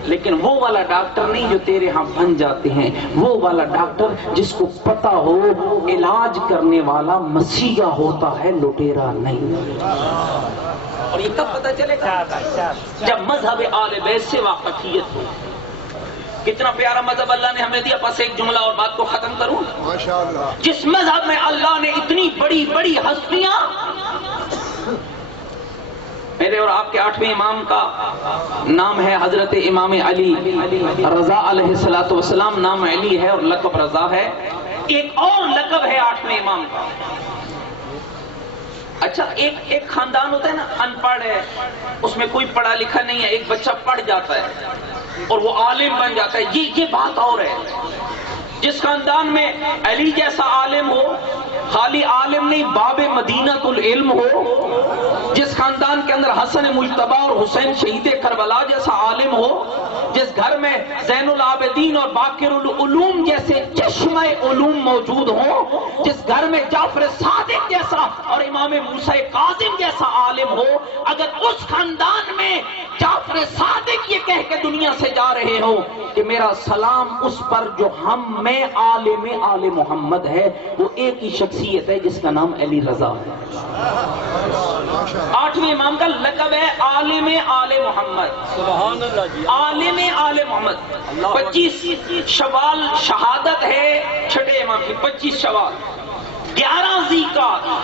لیکن وہ والا ڈاکٹر نہیں جو تیرے ہاں بن جاتے ہیں، وہ والا ڈاکٹر جس کو پتا ہو علاج کرنے والا مسیحا ہوتا ہے، لٹیرا نہیں۔ اور یہ کب پتا چلے گا؟ جب مذہب آل بیت سے واقفیت ہو۔ کتنا پیارا مذہب اللہ نے ہمیں دیا۔ بس ایک جملہ اور بات کو ختم کروں۔ ماشاءاللہ، جس مذہب میں اللہ نے اتنی بڑی بڑی ہستیاں، میرے اور آپ کے 8ویں امام کا نام ہے حضرت امام علی رضا علیہ السلام، نام علی ہے اور لقب رضا ہے۔ ایک اور لقب ہے 8ویں امام کا۔ اچھا، ایک خاندان ہوتا ہے نا، ان پڑھ ہے، اس میں کوئی پڑھا لکھا نہیں ہے، ایک بچہ پڑھ جاتا ہے اور وہ عالم بن جاتا ہے، یہ بات اور ہے۔ جس خاندان میں علی جیسا عالم ہو، خالی عالم نہیں باب مدینہ العلم ہو، جس خاندان کے اندر حسن مجتبی اور حسین شہید کربلا جیسا عالم ہو، جس گھر میں زین العابدین اور باقر العلوم جیسے چشمہ علوم موجود ہوں، جس گھر میں جعفر صادق جیسا اور امام موسیٰ کاظم جیسا عالم ہو، اگر اس خاندان میں جعفر صادق یہ کہہ کے دنیا سے جا رہے ہو کہ میرا سلام اس پر جو ہم میں عالم آل محمد ہے، وہ ایک ہی شخصیت ہے جس کا نام علی رضا ہے۔ 8ویں امام کا لقب ہے عالم آل محمد۔ سبحان اللہ جی، عالم آل محمد۔ 25 شوال شہادت ہے چھٹے امام کی، 25 شوال، 11 ذی القعدہ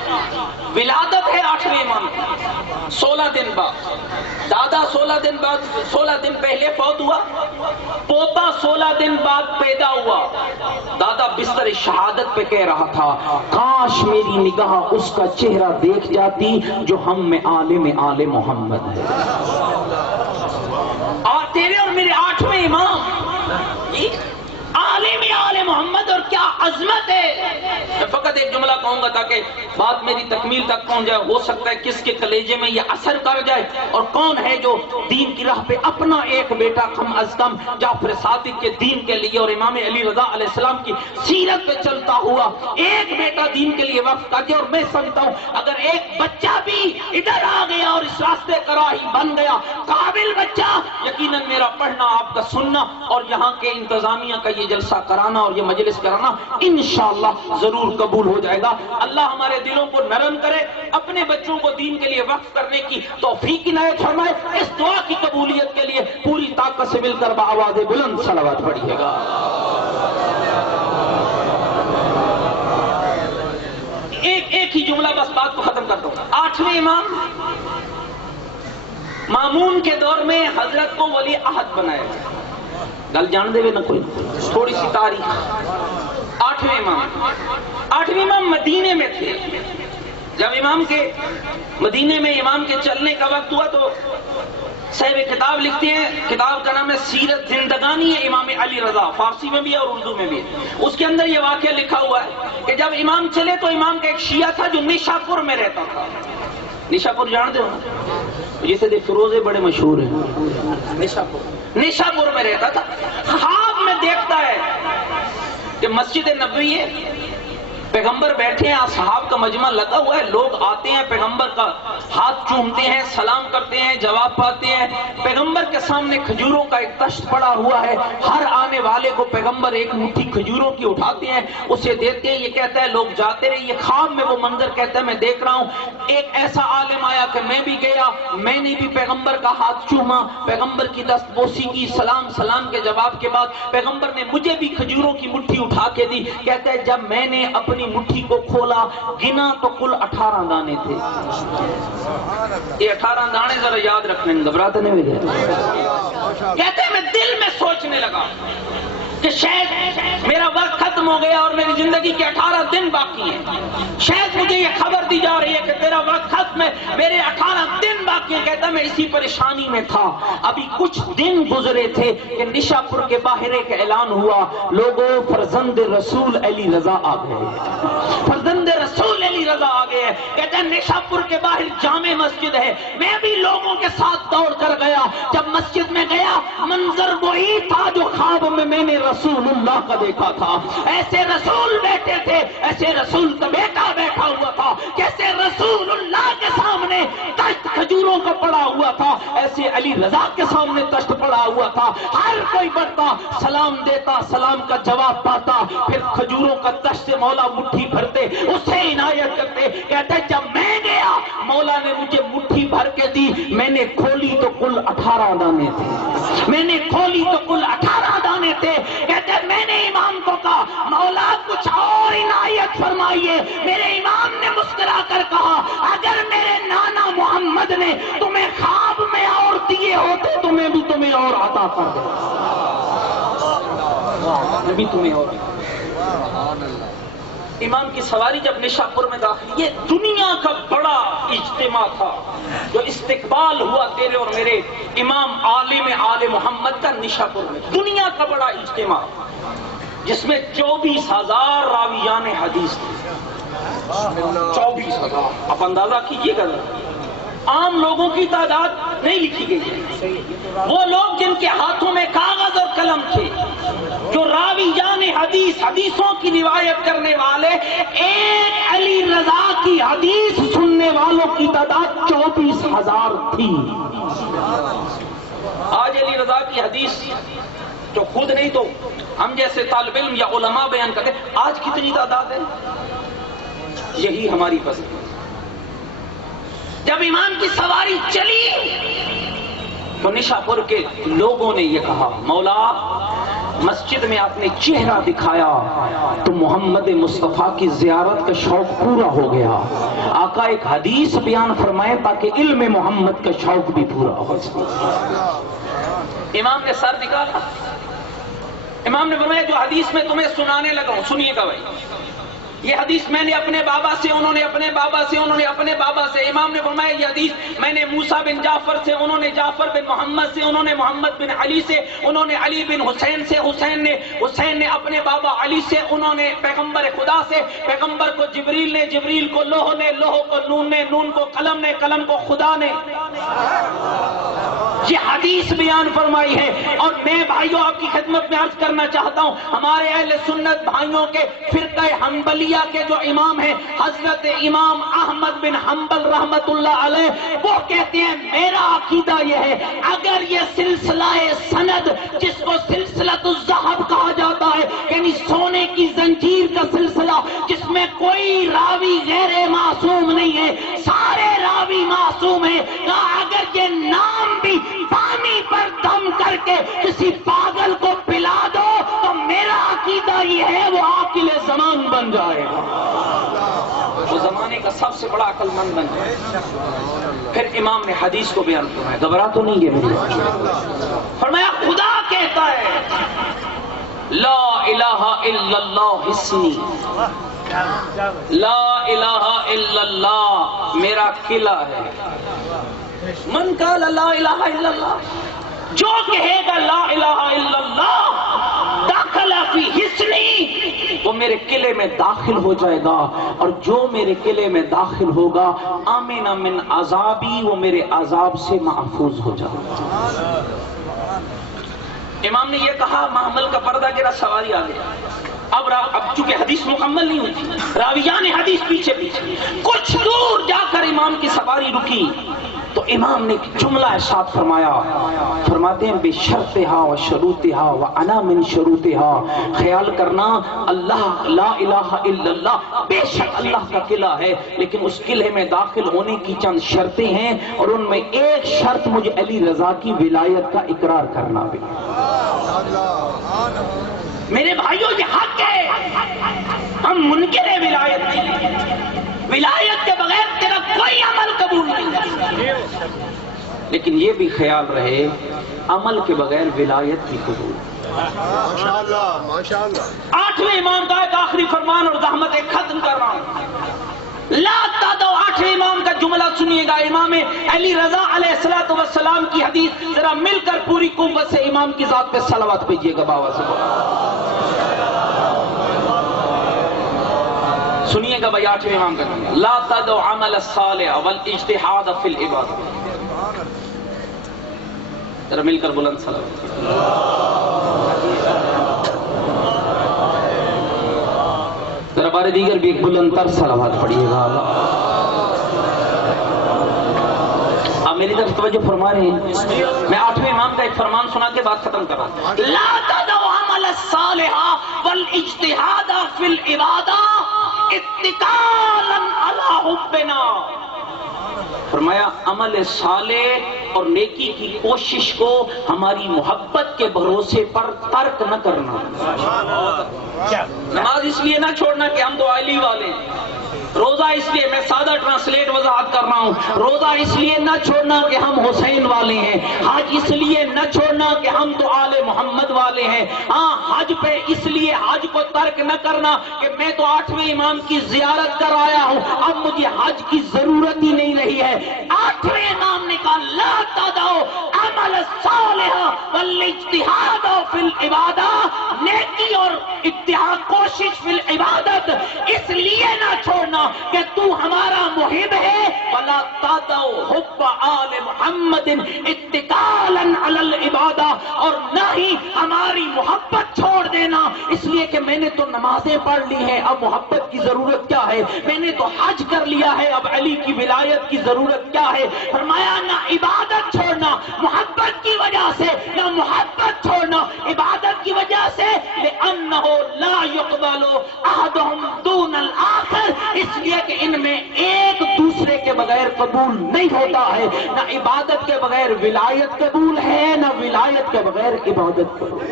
ولادت ہے 8ویں امام کی، 16 دن بعد دادا 16 دن بعد 16 دن پہلے فوت ہوا، پوتا 16 دن بعد پیدا ہوا۔ دادا بستر شہادت پہ کہہ رہا تھا، کاش میری نگاہ اس کا چہرہ دیکھ جاتی جو ہم میں عالم آل محمد ہے۔ اور تیرے اور میرے 8ویں امام عالم آل محمد، اور کیا عظمت ہے۔ میں فقط ایک جملہ کہوں گا تاکہ بات میری تکمیل تک پہنچ جائے۔ ہو سکتا ہے کس کے کلیجے میں یہ اثر کر جائے، اور کون ہے جو دین کی راہ پہ اپنا ایک بیٹا کم از کم جعفر صادق کے دین کے لیے اور امام علی رضا علیہ السلام کی سیرت پہ چلتا ہوا ایک بیٹا دین کے لیے وقف کر دیا۔ اور میں سمجھتا ہوں اگر ایک بچہ بھی ادھر آ گیا اور اس راستے کا راہی بن گیا، قابل بچہ، یقیناً میرا پڑھنا، آپ کا سننا اور یہاں کے انتظامیہ کا یہ جلسہ کرانا اور یہ مجلس کرانا انشاءاللہ ضرور قبول ہو جائے گا۔ اللہ ہمارے دلوں کو نرم کرے، اپنے بچوں کو دین کے لیے وقف کرنے کی توفیق عنایت فرمائے۔ اس دعا کی قبولیت کے لیے پوری طاقت سے مل کر بآواز بلند صلوات پڑھیے گا۔ ایک ہی جملہ بس بات کو ختم کرتا ہوں۔ 8ویں امام مامون کے دور میں حضرت کو ولی عہد بنایا گیا۔ گل جان دے نہ کوئی، تھوڑی سی تاریخ۔ 8ویں امام مدینے میں تھے۔ جب امام کے مدینے میں امام کے چلنے کا وقت ہوا تو صاحب کتاب لکھتے ہیں، کتاب کا نام ہے سیرت زندگانی ہے امام علی رضا، فارسی میں بھی ہے اور اردو میں بھی ہے۔ اس کے اندر یہ واقعہ لکھا ہوا ہے کہ جب امام چلے تو امام کا ایک شیعہ تھا جو نشاپور میں رہتا تھا۔ نشاپور جانتے ہو نا، جیسے دے فروزے بڑے مشہور ہیں۔ نشاپور میں رہتا تھا۔ خواب میں دیکھتا ہے کہ مسجد نبوی ہے، پیغمبر بیٹھے ہیں، اصحاب کا مجمع لگا ہوا ہے، لوگ آتے ہیں، پیغمبر کا ہاتھ چومتے ہیں، سلام کرتے ہیں، جواب پاتے ہیں۔ پیغمبر کے سامنے کھجوروں کا ایک تشت پڑا ہوا ہے، ہر آنے والے کو پیغمبر ایک مٹھی کھجوروں کی اٹھاتے ہیں، اسے دیتے ہیں۔ یہ کہتا ہے لوگ جاتے رہے۔ یہ خواب میں وہ منظر کہتا ہے میں دیکھ رہا ہوں۔ ایک ایسا عالم آیا کہ میں بھی گیا، میں نے بھی پیغمبر کا ہاتھ چوما، پیغمبر کی دست بوسی کی، سلام کے جواب کے بعد پیغمبر نے مجھے بھی کھجوروں کی مٹھی اٹھا کے دی۔ کہتا ہے جب میں نے اپنی مٹھی کو کھولا گنا تو کل 18 دانے تھے۔ یہ 18 دانے ذرا یاد رکھنے، گھبراتے نہیں ہوئے گئے۔ کہتے ہیں میں دل میں سوچنے لگا کہ شاید میرا وقت ختم ہو گیا اور میری زندگی کے 18 دن باقی ہیں۔ شاید مجھے یہ خبر دی جا رہی ہے کہ تیرا وقت ختم ہے، میرے 18 دن باقی ہیں۔ کہتا میں اسی پریشانی میں تھا۔ ابھی کچھ دن گزرے تھے کہ نشاپور کے باہر ایک اعلان ہوا، لوگوں فرزند رسول علی رضا آ گئے، فرزند رسول علی رضا آ گئے۔ فرماتے ہیں، کہتے ہیں نشاپور کے باہر جامع مسجد ہے، میں بھی لوگوں کے ساتھ دوڑ کر گیا، جب مسجد میں گیا منظر وہی تھا جو خواب میں نے رسول اللہ کا دیکھا تھا۔ ایسے رسول بیٹھے تھے، ایسے رسول کا بیٹا بیٹھا ہوا تھا، جیسے رسول اللہ کے سامنے تشت کھجوروں کا پڑا ہوا تھا، ایسے علی رضا کے سامنے تشت پڑا ہوا تھا۔ ہر کوئی بڑھتا سلام دیتا، سلام کا جواب پاتا، پھر کھجوروں کا تشت سے مولا مٹھی بھرتے، اسے عنایت کرتے۔ کہتے جب میں گیا مولا نے مجھے مٹھی بھر کے دی، میں نے کھولی تو کل 18 دانے تھے، میں نے کھولی تو کل 18 دانے تھے۔ کہتے میں نے امام کو کہا مولا کچھ اور عنایت فرمائیے۔ میرے امام نے مسکرا کر کہا اگر میرے نانا محمد نے تمہیں خواب میں اور دیے ہوتے تو میں بھی تمہیں اور عطا کر دیتا، میں بھی تمہیں اور۔ امام کی سواری جب نشاپور میں داخل، یہ دنیا کا بڑا اجتماع تھا جو استقبال ہوا تیرے اور میرے امام عالم آل محمد کا نشاپور میں، دنیا کا بڑا اجتماع جس میں 24,000 راویان حدیث تھے۔ 24,000، آپ اندازہ کیجیے گا، عام لوگوں کی تعداد نہیں لکھی گئی ہے۔ وہ لوگ جن کے ہاتھوں میں کاغذ اور قلم تھے، جو راویان حدیث، حدیثوں کی روایت کرنے والے، ایک علی رضا کی حدیث سننے والوں کی تعداد 24,000 تھی۔ آج علی رضا کی حدیث جو خود نہیں تو ہم جیسے طالب علم یا علماء بیان کرتے، آج کتنی تعداد ہے؟ یہی ہماری پسند۔ جب امام کی سواری چلی تو نشاپور کے لوگوں نے یہ کہا مولا مسجد میں آپ نے چہرہ دکھایا تو محمد مصطفیٰ کی زیارت کا شوق پورا ہو گیا، آقا ایک حدیث بیان فرمائے تاکہ علم محمد کا شوق بھی پورا ہو سکے۔ امام نے سر نکالا، امام نے فرمایا جو حدیث میں تمہیں سنانے لگا ہوں سنیے گا بھائی، یہ حدیث میں نے اپنے بابا سے، انہوں نے اپنے بابا سے، انہوں نے اپنے بابا سے۔ امام نے فرمایا یہ حدیث میں نے موسیٰ بن جعفر سے، انہوں نے جعفر بن محمد سے، انہوں نے محمد بن علی سے، انہوں نے علی بن حسین سے، حسین نے اپنے بابا علی سے، انہوں نے پیغمبر خدا سے، پیغمبر کو جبریل نے، جبریل کو لوح نے، لوح کو نون نے، نون کو قلم نے، قلم کو خدا نے یہ حدیث بیان فرمائی ہے۔ اور میں بھائیوں آپ کی خدمت میں عرض کرنا چاہتا ہوں، ہمارے اہل سنت بھائیوں کے فرقہ حنبلیہ کے جو امام ہیں حضرت امام احمد بن حنبل رحمت اللہ علیہ، وہ کہتے ہیں میرا عقیدہ یہ ہے اگر یہ سلسلہ سند جس کو سلسلۃ الذہب کہا جاتا ہے، یعنی سونے کی زنجیر کا سلسلہ جس میں کوئی راوی غیر معصوم نہیں ہے، سارے راوی معصوم ہیں، اگر یہ نام بھی پانی پر دم کر کے کسی پاگل کو پلا دو تو میرا عقیدہ یہ ہے وہ عاقل زمان بن جائے گا، وہ زمانے کا سب سے بڑا عقل مند بن جائے گا۔ پھر امام نے حدیث کو بیان فرمایا، گھبرا تو نہیں ہے، فرمایا خدا کہتا ہے لا الہ الا اللہ حسنی، لا الہ الا اللہ میرا قلعہ ہے، من قال لا الہ الا اللہ، جو کہے گا لا الہ الا اللہ داخلہ فی حصنی، وہ میرے قلعے میں داخل ہو جائے گا، اور جو میرے قلعے میں داخل ہوگا آمن من عذابی، وہ میرے عذاب سے محفوظ ہو جائے گا۔ امام نے یہ کہا، محمل کا پردہ گرا، سواری آ گیا، اب چونکہ حدیث مکمل نہیں ہوئی تھی، راویان حدیث پیچھے پیچھے، کچھ دور جا کر امام کی سواری رکی تو امام نے جملہ ارشاد فرمایا، فرماتے ہیں بے شرطہا و شروطہا و انا من شروطہا، خیال کرنا اللہ لا الہ الا اللہ بے شک اللہ کا قلعہ ہے، لیکن اس قلعے میں داخل ہونے کی چند شرطیں ہیں، اور ان میں ایک شرط مجھے علی رضا کی ولایت کا اقرار کرنا بھی۔ میرے بھائیوں یہ حق ہے، ہم منکر ولایت نہیں، ولایت کے بغیر تیرا کوئی عمل قبول نہیں، لیکن یہ بھی خیال رہے عمل کے بغیر ولایت بھی قبول۔ ماشاءاللہ 8ویں امام کا ایک آخری فرمان اور زحمت ختم کر رہا ہوں، لا تدو 8ویں امام کا جملہ سنیے گا، امام علی رضا علیہ السلام کی حدیث، ذرا مل کر پوری قوت سے امام کی ذات پہ صلوات بھیجیے گا، باوا سے سنیے گا بھائی 8ویں امام کا کہنا، لا تدع عمل الصالح والاجتہاد فی العبادہ. ذرا مل کر بلند صلوات. ذرا بار دیگر بھی ایک بلند تر صلوات پڑھیے گا. آپ میری طرف توجہ فرما رہے ہیں؟ میں 8ویں امام کا ایک فرمان سنا کے بات ختم کر رہا ہوں. لا تدع عمل الصالح والاجتہاد فی العبادہ اتکالا علی حبنا. فرمایا عمل صالح اور نیکی کی کوشش کو ہماری محبت کے بھروسے پر ترک نہ کرنا. نماز اس لیے نہ چھوڑنا کہ ہم تو علی والے ہیں. روزہ اس لیے، میں سادہ ٹرانسلیٹ وضاحت کر رہا ہوں، روزہ اس لیے نہ چھوڑنا کہ ہم حسین والے ہیں. حج اس لیے نہ چھوڑنا کہ ہم تو آل محمد والے ہیں. ہاں حج پہ اس لیے حج کو ترک نہ کرنا کہ میں تو 8ویں امام کی زیارت کر آیا ہوں، اب مجھے حج کی ضرورت ہی نہیں رہی ہے. 8ویں امام نے کہا لا تدعو عمل الصالح والاجتہاد فی العبادہ، نیکی اور اتحاد کوشش فی العبادت اس لیے نہ چھوڑنا کہ تو ہمارا محب ہے. ولا تدعو حب آل محمد اتکالا علی العبادہ، اور نہ ہی ہماری محبت چھوڑ دینا اس لیے کہ میں نے تو نمازیں پڑھ لی ہیں، اب محبت کی ضرورت کیا ہے. میں نے تو حج کر لیا ہے، اب علی کی ولایت کی ضرورت کیا ہے. فرمایا نہ عبادت چھوڑنا محبت کی وجہ سے، نہ محبت چھوڑنا عبادت کی وجہ سے. لأنہ لا يقبل احدهم دون الآخر، اس لیے کہ ان میں ایک دوسرے کے بغیر قبول نہیں ہوتا ہے. نہ عبادت کے بغیر ولایت قبول ہے، نہ ولایت کے بغیر عبادت قبول.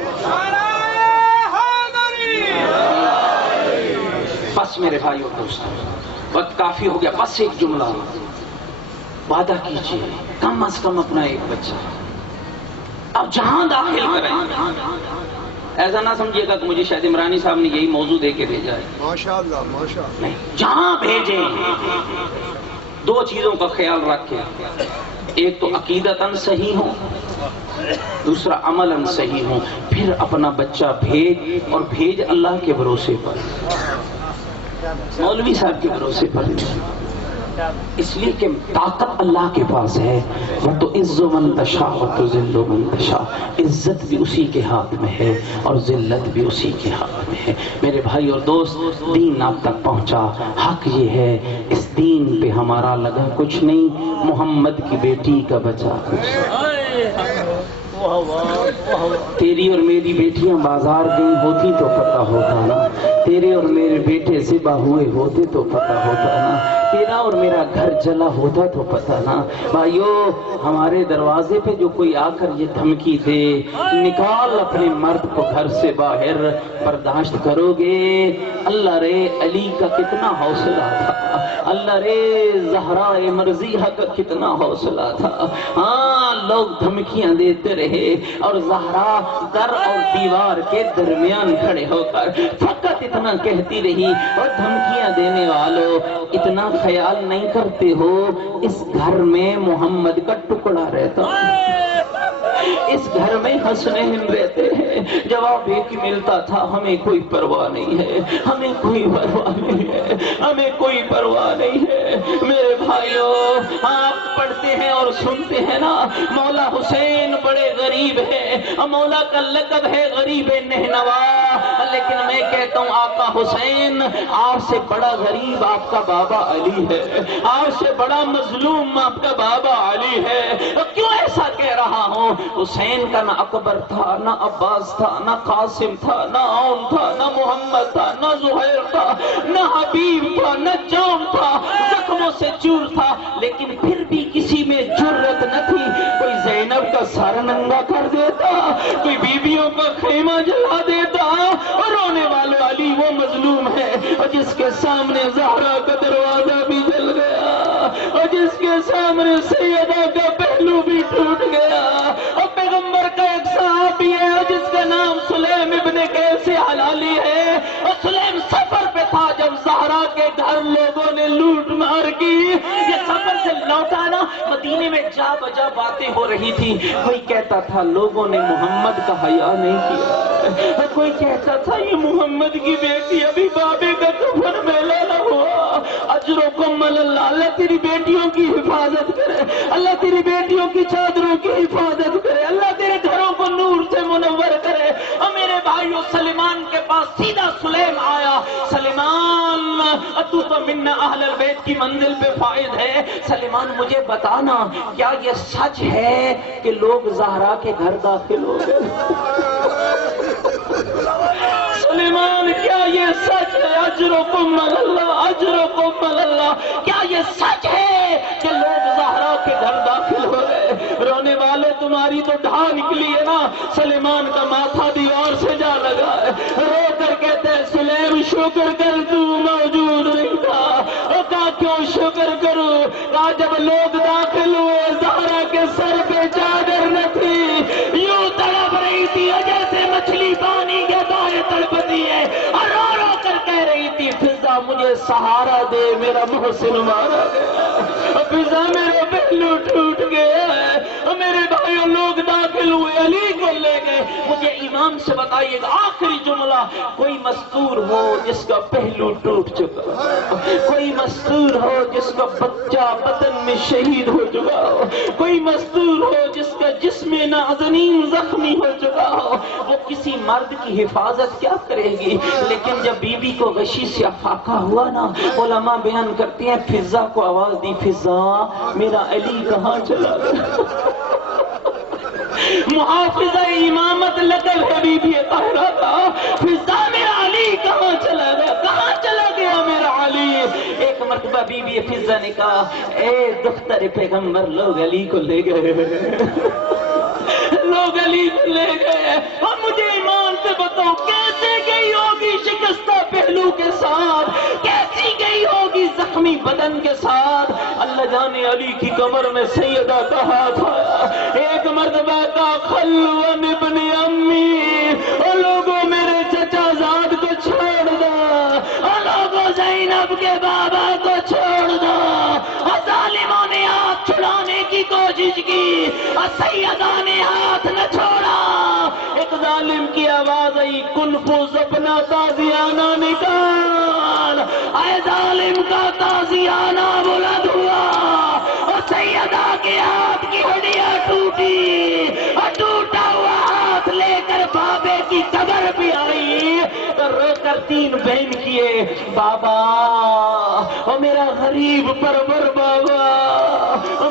بس میرے بھائی اور دوستوں، وقت کافی ہو گیا. بس ایک جملہ، وعدہ کیجیے کم از کم اپنا ایک بچہ اب جہاں داخل کریں. ایسا نہ سمجھیے گا کہ مجھے شاید عمرانی صاحب نے یہی موضوع دے کے بھیجا ہے. ماشاءاللہ ماشاءاللہ. نہیں، جہاں بھیجیں 2 چیزوں کا خیال رکھیں. ایک تو عقیدتاً صحیح ہو، دوسرا عملاً صحیح ہو. پھر اپنا بچہ بھیج، اور بھیج اللہ کے بھروسے پر، مولوی صاحب کے بھروسے پر نہیں. اس لیے کہ طاقت اللہ کے پاس ہے. وَتُعِزُّ مَن تَشَاءُ وَتُذِلُّ مَن تَشَاءُ. عزت بھی اسی کے ہاتھ میں ہے اور ذلت بھی اسی کے ہاتھ میں ہے. میرے بھائی اور دوست، دین آپ تک پہنچا. حق یہ ہے اس دین پہ ہمارا لگا کچھ نہیں، محمد کی بیٹی کا بچا کچھ. تیری اور میری بیٹیاں بازار گئی ہوتی تو پتہ ہوتا نا، تیرے اور میرے بیٹے ذبح ہوئے ہوتے تو پتہ ہوتا نا، تیرا اور میرا گھر جلا ہوتا تو پتہ نا. بھائیو، ہمارے دروازے پہ جو کوئی آ کر یہ دھمکی دے نکال اپنے مرد کو گھر سے باہر، برداشت کرو گے؟ اللہ رے علی کا کتنا حوصلہ تھا، اللہ رے زہرا مرضیہ کا کتنا حوصلہ تھا. ہاں لوگ دھمکیاں دیتے رہے اور زہرا در اور دیوار کے درمیان کھڑے ہو کر فقط اتنا کہتی رہی، اور دھمکیاں دینے والوں اتنا خیال نہیں کرتے ہو اس گھر میں محمد کا ٹکڑا رہتا، اس گھر میں حسنین رہتے ہیں. جواب ایک ہی ملتا تھا، ہمیں کوئی پرواہ نہیں ہے، ہمیں کوئی پرواہ نہیں ہے، ہمیں کوئی پرواہ نہیں ہے. میرے بھائیوں، آپ پڑھتے ہیں اور سنتے ہیں نا، مولا حسین بڑے غریب ہیں، مولا کا لقب ہے غریب نہنوا. لیکن میں کہتا ہوں آقا حسین آپ سے بڑا غریب آپ کا بابا علی ہے، آپ سے بڑا مظلوم آپ کا بابا علی ہے. کیوں ایسا کہہ رہا ہوں؟ حسین کا نہ اکبر تھا، نہ عباس تھا، نہ قاسم تھا، نہ عون تھا، نہ محمد تھا، نہ زہیر تھا، نہ حبیب تھا، نہ جام تھا، زخموں سے چور تھا. لیکن پھر بھی کسی میں جرت نہ تھی. کوئی زینب کا سر ننگا کر دیتا، کوئی بیویوں کا خیمہ جلا دیتا. اور رونے والا علی وہ مظلوم ہے اور جس کے سامنے زہرا کا دروازہ بھی جل گیا، اور جس کے سامنے سیدہ کا پہلو بھی ٹوٹ گیا. اور پیغمبر کا ایک صحابی ہے جس کا نام سلیم ابن قیس حلالی ہے، اور سلیم سفر پہ تھا جب زہرا کے گھر لوگوں نے لوٹ مار کی. یہ سفر سے لوٹا نا، مدینے میں جا بجا باتیں ہو رہی تھی. کوئی کہتا تھا لوگوں نے محمد کا حیا نہیں کیا، کوئی کہتا تھا یہ محمد کی بیٹی ابھی بابے کا کفن میں لالا ہو اجرکم علی اللہ. اللہ تیری بیٹیوں کی حفاظت کرے, اللہ تیری بیٹیوں کی چادروں کی حفاظت کرے, اللہ تیرے گھروں کو نور سے منور کرے. اور میرے بھائیوں, سلیمان کے پاس سیدھا سلیم آیا. سلیمان تو من اہل البیت کی منزل پہ فائد ہے. سلیمان مجھے بتانا, کیا یہ سچ ہے کہ لوگ زہرا کے گھر داخل ہو گئے؟ سلیمان, کیا یہ سچ ہے؟ اجرکم علی اللہ, اجرکم علی اللہ. کیا یہ سچ ہے کہ لوگ زہرا کے گھر داخل ہو گئے؟ رونے والے, تمہاری تو ڈھا نکلی ہے نا. سلیمان کا ماتھا دیوار سے جا لگا ہے. رو کر کہتے ہیں سلیم شکر کر, تو موجود نہیں تھا. اور کہا کیوں شکر کروں؟ کہا جب لوگ داخل ہوئے زہرا کے سر پہ چادر نہ تھی, یوں تڑپ رہی تھی جیسے مچھلی پانی کے دائیں تڑپتی ہے, اور رو رو کر کہہ رہی تھی فضا مجھے سہارا دے, میرا محسن مارا گیا, فضا میرا پہلو ٹوٹ گیا ہے. میرے بھائیوں, لوگ داخل ہوئے, علی کو لے گئے. مجھے امام سے بتائیے گا آخری جملہ, کوئی مستور ہو جس کا پہلو ٹوٹ چکا ہو, کوئی مستور ہو جس کا بچہ بدن میں شہید ہو چکا ہو, کوئی مستور ہو جس کا جسم نازنین زخمی ہو چکا ہو, وہ کسی مرد کی حفاظت کیا کرے گی؟ لیکن جب بی بی کو غشی سے افاقہ ہوا نا, علماء بیان کرتے ہیں فضا کو آواز دی, فضا میرا علی کہاں چلا گیا؟ محافظہ امامت لقب ہے بی بی طاہرہ کا. فضا میرا علی کہاں چلا گیا, کہاں چلا گیا میرا علی؟ ایک مرتبہ بی بی فضا نے کہا, اے دختر پیغمبر, لوگ علی کو لے گئے, لوگ علی کو لے گئے. اور مجھے ایمان سے بتاؤ کیسے گئی ہوگی شکستہ پہلو کے ساتھ, کیسی گئی ہوگی زخمی بدن کے ساتھ. اللہ جانے علی کی کمر میں سیدہ کا ہاتھ آیا. ایک مرتبہ کا خلون ابن امی, اور لوگوں میرے چچا زاد کو چھوڑ دو, اور لوگوں زینب کے بابا کو چھوڑ دو. اور ظالموں نے ہاتھ چھڑانے کی کوشش کی, اور سیدہ نے ہاتھ نہ چھوڑا. ایک ظالم کی آواز آئی, کنفوز اپنا تازیانہ نکال. اے ظالم کا تازیانہ بلند ہوا, اور سیدہ کے ہاتھ کی ہڈیاں ٹوٹی, اور ٹوٹا ہوا ہاتھ لے کر بابے کی قبر پہ آئی. رو کر تین بہن کیے, بابا او میرا غریب پرور بابا,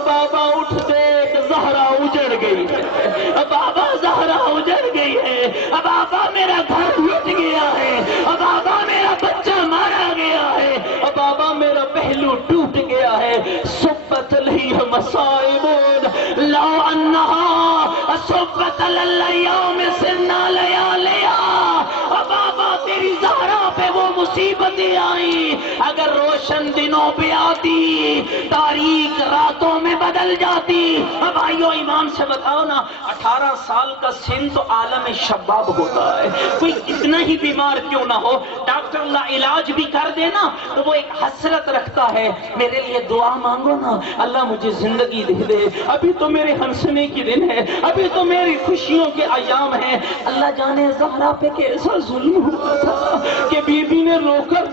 بابا اٹھ دیکھ زہرا اجڑ گئی ہے, بابا زہرا اجڑ گئی ہے, بابا میرا گھر لٹ گیا ہے, بابا میرا بچہ مارا گیا ہے, بابا میرا پہلو ٹوٹ گیا ہے. صبت لہی مصائب لو انہا صبت للیوم سننا لیالیا. بابا تیری زہرا پہ وہ مصیبتیں آئیں, اگر روشن دنوں پہ آتی تاریک راتوں میں بدل جاتی. بھائیو ایمان سے بتاؤ نا, 18 سال کا سن تو عالم شباب ہوتا ہے, کوئی اتنا ہی بیمار کیوں نہ ہو, ڈاکٹر اللہ علاج بھی کر دے نا تو وہ ایک حسرت رکھتا ہے, میرے لیے دعا مانگو نا, اللہ مجھے زندگی دے دے, ابھی تو میرے ہنسنے کی دن ہے, ابھی تو میری خوشیوں کے ایام ہیں. اللہ جانے زہرا پہ کیسا ظلم ہوا تھا کہ بی بی نے رو کر